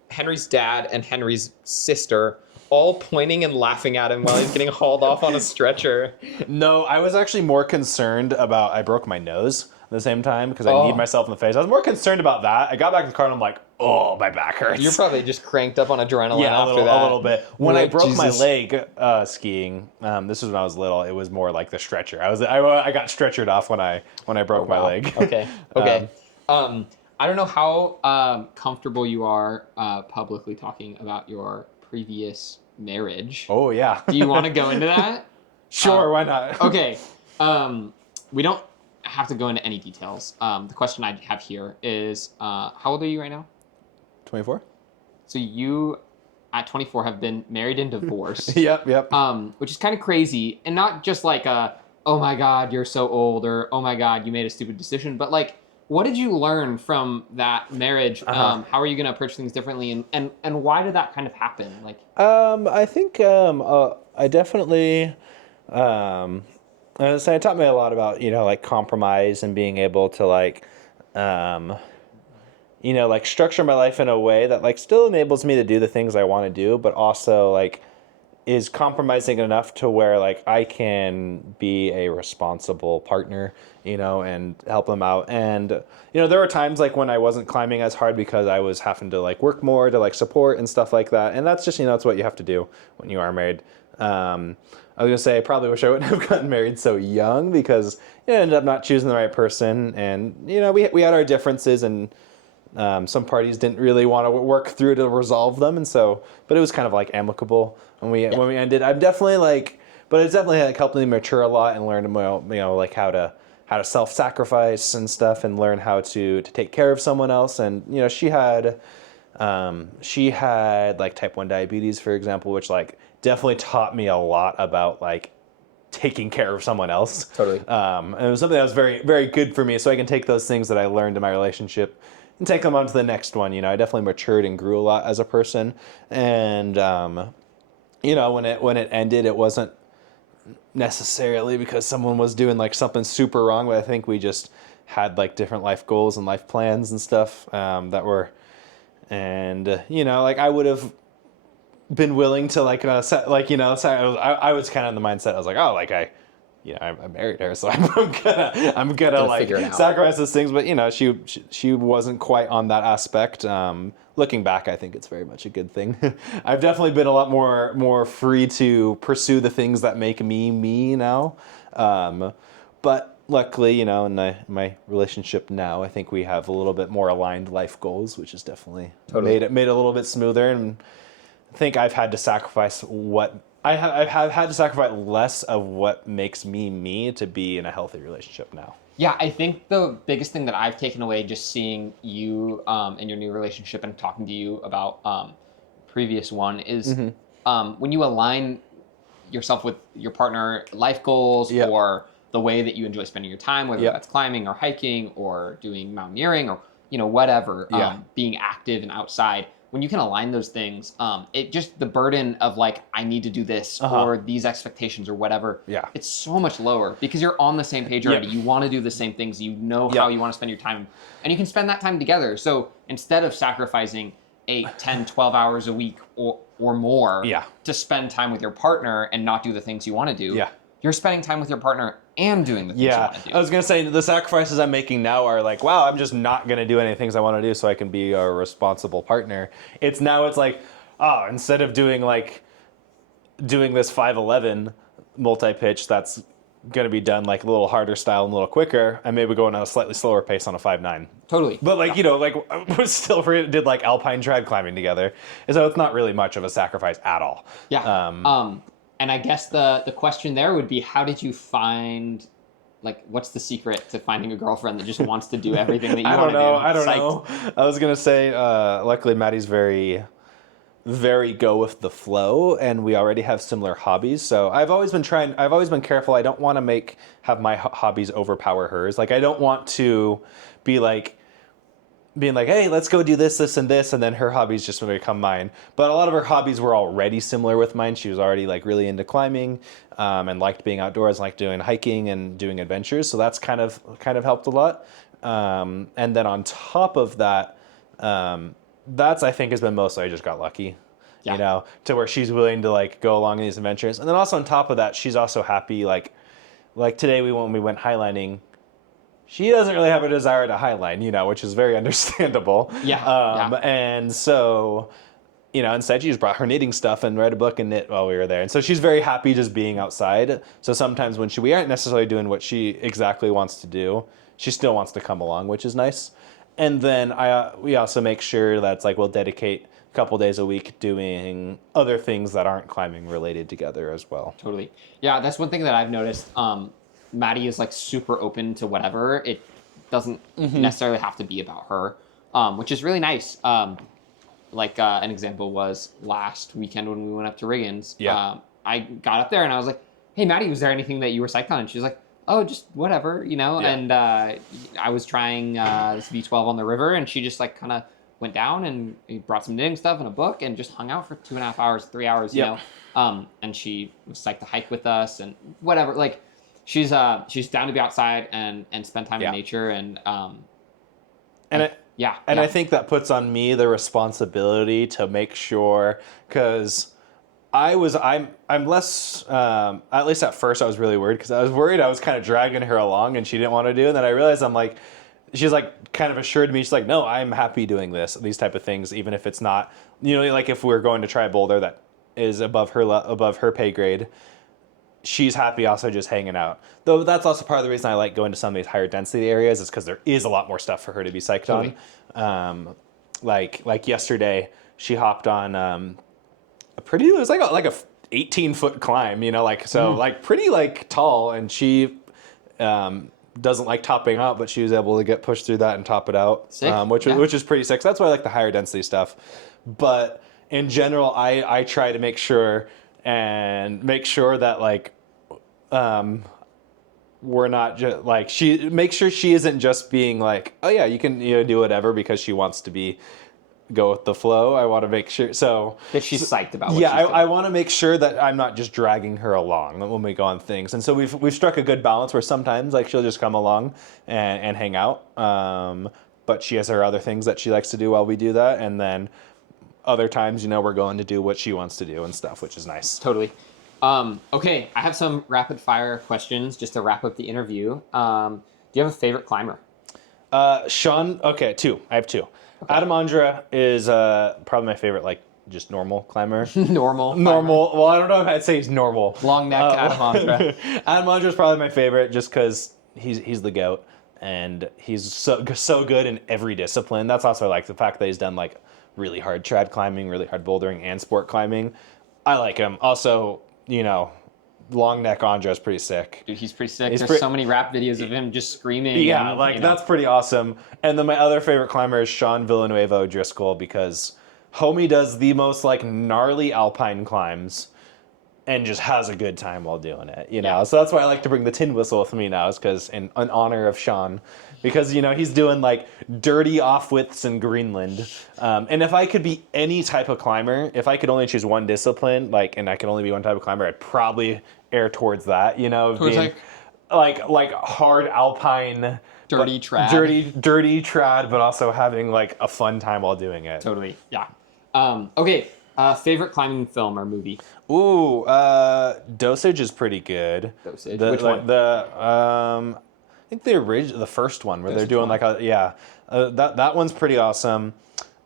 Henry's dad and Henry's sister all pointing and laughing at him while he's getting hauled off on a stretcher. No, I was actually more concerned about, I broke my nose at the same time because I kneed myself in the face. I was more concerned about that. I got back to the car and I'm like, oh, my back hurts. You're probably just cranked up on adrenaline yeah, after that. a little bit. When I broke my Jesus. leg skiing, this was when I was little, it was more like the stretcher. I got stretchered off when I broke my leg. Okay. I don't know how comfortable you are publicly talking about your previous marriage. Oh, yeah. Do you want to go into that? Sure, why not? Okay. We don't have to go into any details. The question I have here is, how old are you right now? 24? So you, at 24, have been married and divorced. Yep. Which is kind of crazy, and not just like oh my God, you're so old, or oh my God, you made a stupid decision, but like, what did you learn from that marriage? How are you going to approach things differently, and why did that kind of happen? Like, I think I definitely, so it taught me a lot about like compromise and being able to like, like structure my life in a way that like still enables me to do the things I want to do, but also like is compromising enough to where like I can be a responsible partner, and help them out. And there were times like when I wasn't climbing as hard because I was having to like work more to like support and stuff like that. And that's just that's what you have to do when you are married. I was gonna say I probably wish I wouldn't have gotten married so young because I ended up not choosing the right person, and we had our differences, and some parties didn't really want to work through to resolve them, and so but it was kind of like amicable when we ended. I'm definitely like, but it's definitely like helped me mature a lot and learn like how to self-sacrifice and stuff, and learn how to take care of someone else. And she had like type 1 diabetes, for example, which like definitely taught me a lot about like taking care of someone else. Totally. And it was something that was very, very good for me, so I can take those things that I learned in my relationship and take them on to the next one. I definitely matured and grew a lot as a person. And when it ended, it wasn't necessarily because someone was doing like something super wrong, but I think we just had like different life goals and life plans and stuff that were, and like I would have been willing to like set, like I was kind of in the mindset, I was like, oh, like I married her, so I'm gonna like sacrifice those things. But she wasn't quite on that aspect. Looking back, I think it's very much a good thing. I've definitely been a lot more free to pursue the things that make me now. But luckily, in my relationship now, I think we have a little bit more aligned life goals, which has definitely made it a little bit smoother. And I think I've had to sacrifice I've had to sacrifice less of what makes me to be in a healthy relationship now. Yeah, I think the biggest thing that I've taken away just seeing you in your new relationship and talking to you about previous one is when you align yourself with your partner life goals or the way that you enjoy spending your time, whether that's climbing or hiking or doing mountaineering or whatever, being active and outside. When you can align those things, it just the burden of like, I need to do this or these expectations or whatever, it's so much lower because you're on the same page already. You want to do the same things. You know how you want to spend your time, and you can spend that time together. So instead of sacrificing 8, 10, 12 hours a week or more to spend time with your partner and not do the things you want to do, you're spending time with your partner and doing the things you want to do. I was going to say, the sacrifices I'm making now are like, wow, I'm just not going to do any things I want to do so I can be a responsible partner. It's like, oh, instead of doing this 5'11" multi-pitch that's going to be done like a little harder style and a little quicker, I maybe going at a slightly slower pace on a 5'9". Totally. But like, we still did like alpine trad climbing together. And so it's not really much of a sacrifice at all. Yeah. And I guess the question there would be, how did you find like, what's the secret to finding a girlfriend that just wants to do everything that you I want don't to do? know. I don't Psyched. know. I was gonna say, luckily Maddie's very, very go with the flow, and we already have similar hobbies. So I've always been careful. I don't want to have my hobbies overpower hers. Like I don't want to be like being like, hey, let's go do this, this, and this, and then her hobbies just become mine. But a lot of her hobbies were already similar with mine. She was already like really into climbing, and liked being outdoors, liked doing hiking and doing adventures. So that's kind of helped a lot. And then on top of that, that's I think has been mostly I just got lucky. Yeah. You know, to where she's willing to like go along in these adventures. And then also on top of that, she's also happy like today when we went highlining, she doesn't really have a desire to highline, you know, which is very understandable. Yeah, And so, you know, instead she just brought her knitting stuff and read a book and knit while we were there. And so she's very happy just being outside. So sometimes when we aren't necessarily doing what she exactly wants to do, she still wants to come along, which is nice. And then we also make sure that's like we'll dedicate a couple days a week doing other things that aren't climbing related together as well. Totally. Yeah, that's one thing that I've noticed. Maddie is like super open to whatever. It doesn't necessarily have to be about her, which is really nice. An example was last weekend when we went up to Riggins. Yeah. I got up there and I was like, hey, Maddie, was there anything that you were psyched on? And she was like, oh, just whatever, you know? Yeah. And I was trying this V12 on the river, and she just like kind of went down and brought some knitting stuff and a book and just hung out for 2.5 hours, 3 hours, you Yep. know? And she was psyched to hike with us and whatever. Like, she's down to be outside and spend time Yeah. in nature and I think that puts on me the responsibility to make sure, because I'm less at least at first I was really worried because I was worried I was kind of dragging her along and she didn't want to do it, and then I realized she's like kind of assured me, she's like, no, I'm happy doing these type of things, even if it's not, you know, like if we're going to try a boulder that is above her pay grade, she's happy also just hanging out. Though that's also part of the reason I like going to some of these higher density areas, is because there is a lot more stuff for her to be psyched on. Like yesterday, she hopped on it was like a 18-foot climb, you know, like so like pretty like tall, and she doesn't like topping out, but she was able to get pushed through that and top it out, Sick. which is pretty sick. So that's why I like the higher density stuff. But in general, I try to make sure that like we're not just like make sure she isn't just being like, oh yeah, you can do whatever because she wants to go with the flow. I want to make sure that she's psyched about what yeah, she's doing. I want to make sure that I'm not just dragging her along when we go on things. And so we've struck a good balance where sometimes like she'll just come along and hang out, but she has her other things that she likes to do while we do that, and then other times, we're going to do what she wants to do and stuff, which is nice. Totally. Okay, I have some rapid fire questions just to wrap up the interview. Do you have a favorite climber? Sean, okay, two. I have two. Okay. Adam Ondra is probably my favorite, like, just normal climber. Normal. Well, I don't know if I'd say he's normal. Long neck Adam Ondra. Adam Ondra is probably my favorite just because he's the GOAT, and he's so good in every discipline. That's also like the fact that he's done like really hard trad climbing, really hard bouldering, and sport climbing. I like him. Also, long neck Ondra is pretty sick. Dude, he's pretty sick. There's so many rap videos of him just screaming. Yeah, and, that's pretty awesome. And then my other favorite climber is Sean Villanueva O'Driscoll, because homie does the most like gnarly alpine climbs and just has a good time while doing it, Yeah. So that's why I like to bring the tin whistle with me now, is because in honor of Sean, because he's doing like dirty off-widths in Greenland. And if I could be any type of climber, if I could only choose one discipline, and I could only be one type of climber, I'd probably err towards that, Towards being like hard alpine, dirty trad. dirty trad, but also having like a fun time while doing it. Totally. Yeah. Okay. Favorite climbing film or movie? Ooh, Dosage is pretty good. Dosage. Which one? I think the first one where they're doing that one's pretty awesome.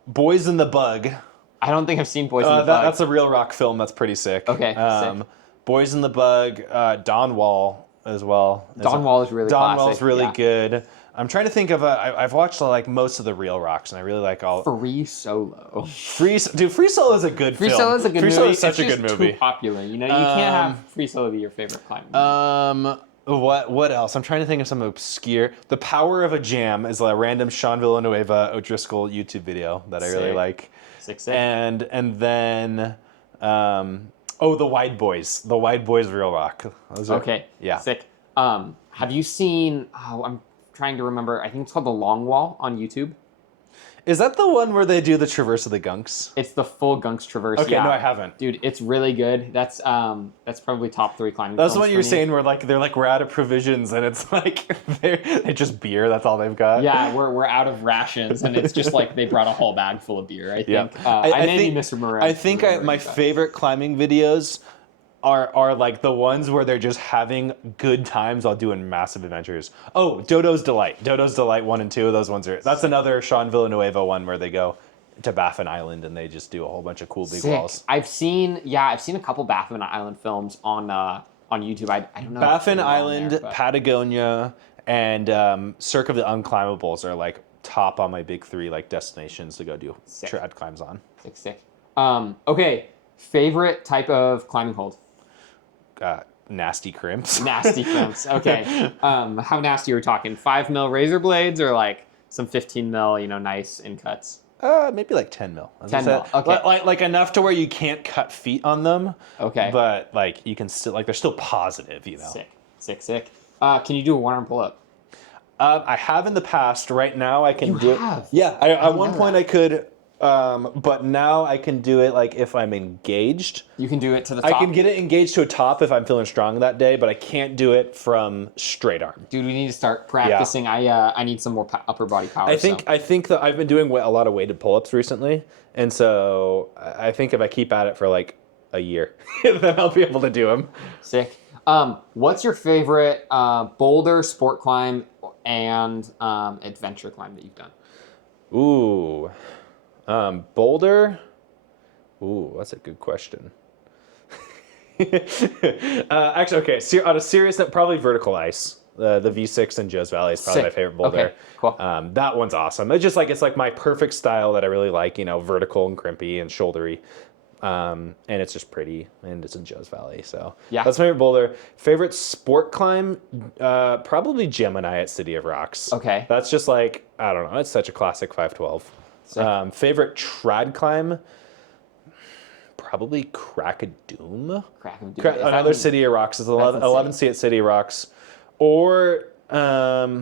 Boys in the Bug. I don't think I've seen Boys in the Bug. That's a Real Rock film. That's pretty sick. Okay. Sick. Boys in the Bug. Dawn Wall as well. Dawn Wall is really classic. Dawn Wall's really good. I'm trying to think of I've watched like most of the Real Rocks, and I really like all. Free Solo. Free Solo is a good film. Free Solo is a good movie. Free Solo is such it's a good movie. Too popular. You can't have Free Solo be your favorite climbing movie. What else? I'm trying to think of some obscure. The Power of a Jam is a random Sean Villanueva O'Driscoll YouTube video that I really Sick. like. Sick. And then the Wide Boys. The Wide Boys Real Rock. Those are- Okay. Yeah. Sick. Have you seen? Oh, I'm trying to remember. I think it's called The Long Wall on YouTube. Is that the one where they do the Traverse of the Gunks? It's the full Gunks Traverse. Okay, yeah. no, I haven't. Dude, it's really good. That's probably top 3 climbing. That's films what for you're me. saying. Where like they're like we're out of provisions, and it's like they just beer. That's all they've got. Yeah, we're out of rations, and it's just like they brought a whole bag full of beer. I Yeah. think. I may be misremembering. I think my favorite climbing videos are like the ones where they're just having good times while doing massive adventures. Oh, Dodo's Delight. Dodo's Delight 1 and 2. Those ones are. That's another Sean Villanueva one where they go to Baffin Island and they just do a whole bunch of cool big Sick. walls. I've seen a couple Baffin Island films on YouTube. I don't know. if Baffin they're on Island, there, but- Patagonia, and Cirque of the Unclimbables are like top on my big 3 like destinations to go do Sick. trad climbs on. Sick. Okay. Favorite type of climbing hold? Nasty crimps. Nasty crimps. Okay. How nasty are we talking? 5 mil razor blades or like some 15 mil, nice in cuts? Maybe like 10 mil. As I 10 mil, said. okay. Like enough to where you can't cut feet on them. Okay. But like you can still like they're still positive, you know. Sick. Can you do a one-arm pull-up? I have in the past. Right now I can You do have? it. Yeah. At one know point that. I could, but now I can do it like if I'm engaged. You can do it to the I top. can get it engaged to a top if I'm feeling strong that day, but I can't do it from straight arm. Dude, we need to start practicing. I need some more upper body power. I think that I've been doing a lot of weighted pull-ups recently, and so I think if I keep at it for like a year, then I'll be able to do them. Sick. What's your favorite boulder, sport climb, and adventure climb that you've done? Ooh, boulder. Ooh, that's a good question. Actually, okay. On a serious note, probably vertical ice. The V6 in Joe's Valley is probably my Sick. favorite boulder. Okay, cool. That one's awesome. It's like my perfect style that I really like. Vertical and crimpy and shouldery. And it's just pretty, and it's in Joe's Valley, so Yeah. that's my favorite boulder. Favorite sport climb, probably Gemini at City of Rocks. Okay. That's just like I don't know. It's such a classic 512. Sick. Favorite trad climb, probably Crack-a-Doom. Crack of doom. If Another I'm- City of Rocks is That's 11C at City of Rocks, or that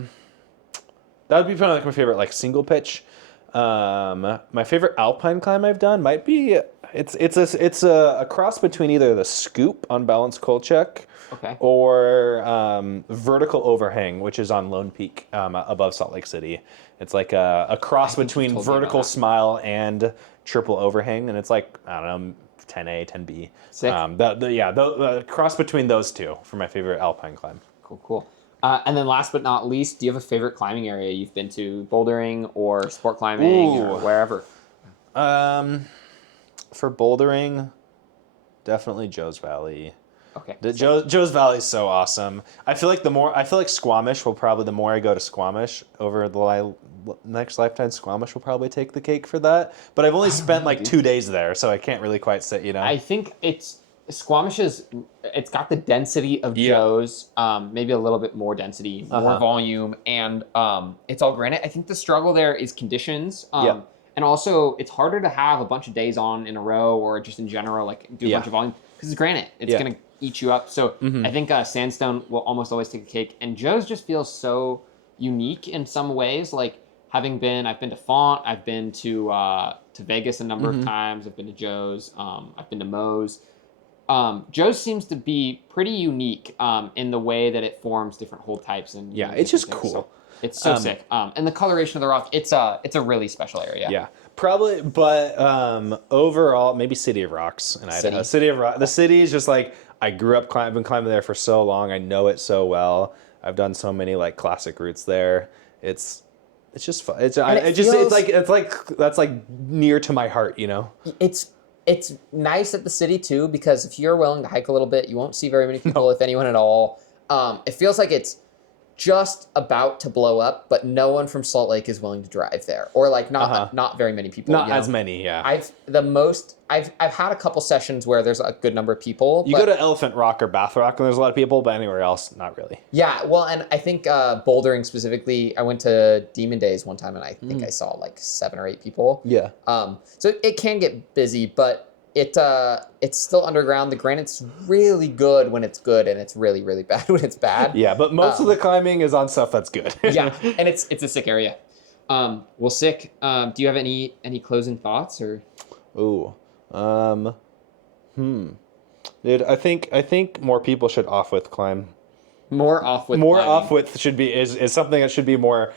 would be probably like my favorite like single pitch. My favorite alpine climb I've done might be it's a cross between either the Scoop on Balance Kolchak Okay. or Vertical Overhang, which is on Lone Peak above Salt Lake City. It's like a cross think you between told me about Vertical that. Smile and Triple Overhang, and it's like I don't know 10A, 10B. Sick. The cross between those two for my favorite alpine climb. Cool. And then last but not least, do you have a favorite climbing area you've been to, bouldering or sport climbing or Ooh. wherever? For bouldering, definitely Joe's Valley. Okay. Joe's Valley is so awesome. I feel like Squamish will probably, the more I go to Squamish over the next lifetime, Squamish will probably take the cake for that. But I've only spent like 2 days there, so I can't really quite say, I think Squamish it's got the density of Yeah. Joe's, maybe a little bit more density, more Uh-huh. volume, and it's all granite. I think the struggle there is conditions. Yeah. And also, it's harder to have a bunch of days on in a row or just in general, like do a Yeah. bunch of volume because it's granite. It's Yeah. going to eat you up. So Mhm. I think sandstone will almost always take a cake. And Joe's just feels so unique in some ways. Like I've been to Font, I've been to Vegas a number Mm-hmm. of times. I've been to Joe's. I've been to Moe's. Joe's seems to be pretty unique in the way that it forms different hold types and Yeah, it's just different things. cool. So it's so sick. And the coloration of the rock, it's a really special area. Yeah, probably. But overall, maybe City of Rocks in Idaho. City of Rock. The city is just like I grew up climbing. I've been climbing there for so long. I know it so well. I've done so many like classic routes there. It's just fun. It's like that's like near to my heart. It's nice at the city too, because if you're willing to hike a little bit, you won't see very many people, if anyone at all. It feels like it's just about to blow up, but no one from Salt Lake is willing to drive there, or like not very many people. Not you know? as many, yeah. I've had a couple sessions where there's a good number of people. You go to Elephant Rock or Bath Rock, and there's a lot of people, but anywhere else, not really. Yeah, well, and I think bouldering specifically, I went to Demon Days one time, and I think I saw like 7 or 8 people. Yeah. So it can get busy, but it's still underground. The granite's really good when it's good, and it's really, really bad when it's bad. Yeah, but most of the climbing is on stuff that's good. Yeah, And it's a sick area. Well, sick. Do you have any closing thoughts or? Ooh. Dude, I think more people should off-width climb. More off-width More climbing. off-width should be is something that should be more,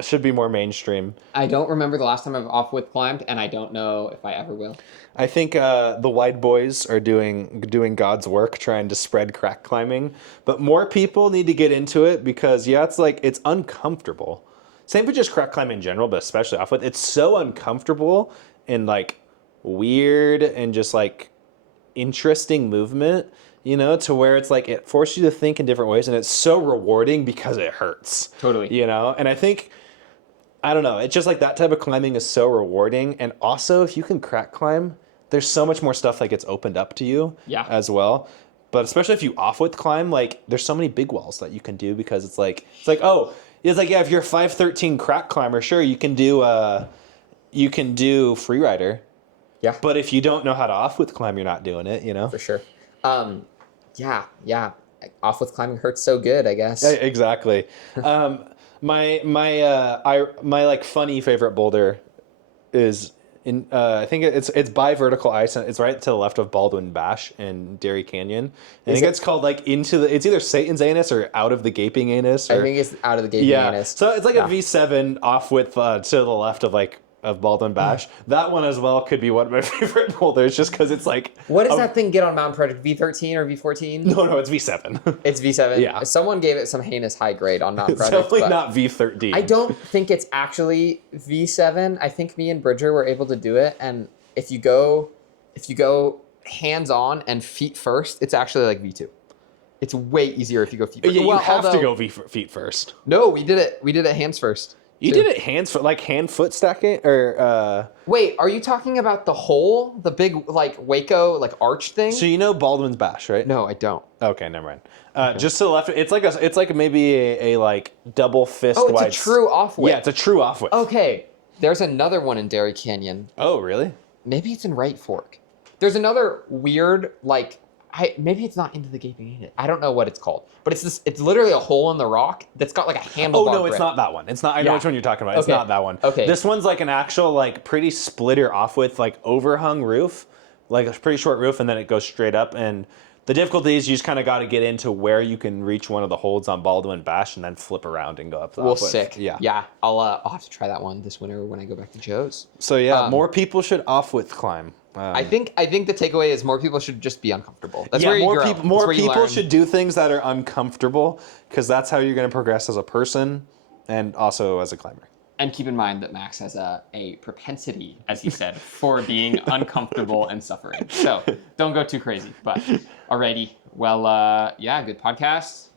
should be more mainstream. I don't remember the last time I've off-width climbed, and I don't know if I ever will. I think the Wide Boys are doing God's work trying to spread crack climbing, but more people need to get into it because it's uncomfortable. Same for just crack climbing in general, but especially off-width. It's so uncomfortable and like weird and just like interesting movement, to where it's like it forces you to think in different ways, and it's so rewarding because it hurts. Totally. And I think, I don't know, it's just like that type of climbing is so rewarding. And also, if you can crack climb, there's so much more stuff that gets opened up to you as well. But especially if you off-width climb, like there's so many big walls that you can do because it's like if you're a 513 crack climber, sure, you can do freerider. Yeah. But if you don't know how to off-width climb, you're not doing it, For sure. Yeah. Off-width climbing hurts so good, I guess. Yeah, exactly. My like funny favorite boulder is in I think it's by Vertical Ice, and it's right to the left of Baldwin Bash in Dairy Canyon. I think it's called like it's either Satan's Anus or Out of the Gaping Anus. I think it's Out of the Gaping Anus. So it's like a V7 off-width to the left of Baldwin Bash. That one as well could be one of my favorite boulders just because it's like... What does that thing get on Mountain Project? V13 or V14? No, it's V7. It's V7? Yeah. Someone gave it some heinous high grade on Mountain It's Project. definitely not V13. I don't think it's actually V7. I think me and Bridger were able to do it, and if you go hands-on and feet first, it's actually like V2. It's way easier if you go feet first. Yeah, you have to go feet first. No, we did it hands first. You did it hand-foot stacking, or Wait, are you talking about the hole, the big like Waco like arch thing? so Baldwin's Bash, right? No, I don't. Okay, never mind. Just to the left, it's like maybe a like double fist. Oh, it's wide a true off-width. Yeah, it's a true off-width. Okay, there's another one in Dairy Canyon. Oh, really? Maybe it's in Right Fork. There's another weird like maybe it's not Into the Gaping Anus. I don't know what it's called, but it's literally a hole in the rock that's got like a handlebar. Oh no, grip. it's not that one. It's not. I know which one you're talking about. It's Okay. not that one. Okay. This one's like an actual like pretty splitter off-width like overhung roof, like a pretty short roof, and then it goes straight up. And the difficulty is you just kind of got to get into where you can reach one of the holds on Baldwin Bash and then flip around and go up the Well, off-width. sick. Yeah. Yeah. I'll have to try that one this winter when I go back to Joe's. So yeah, more people should off-width climb. I think the takeaway is more people should just be uncomfortable. That's Yeah, where you more grow. people, That's more where you people learn. should do things that are uncomfortable because that's how you're going to progress as a person and also as a climber. And keep in mind that Max has a propensity, as he said, for being uncomfortable and suffering. So don't go too crazy. But alrighty. Well, yeah, good podcast.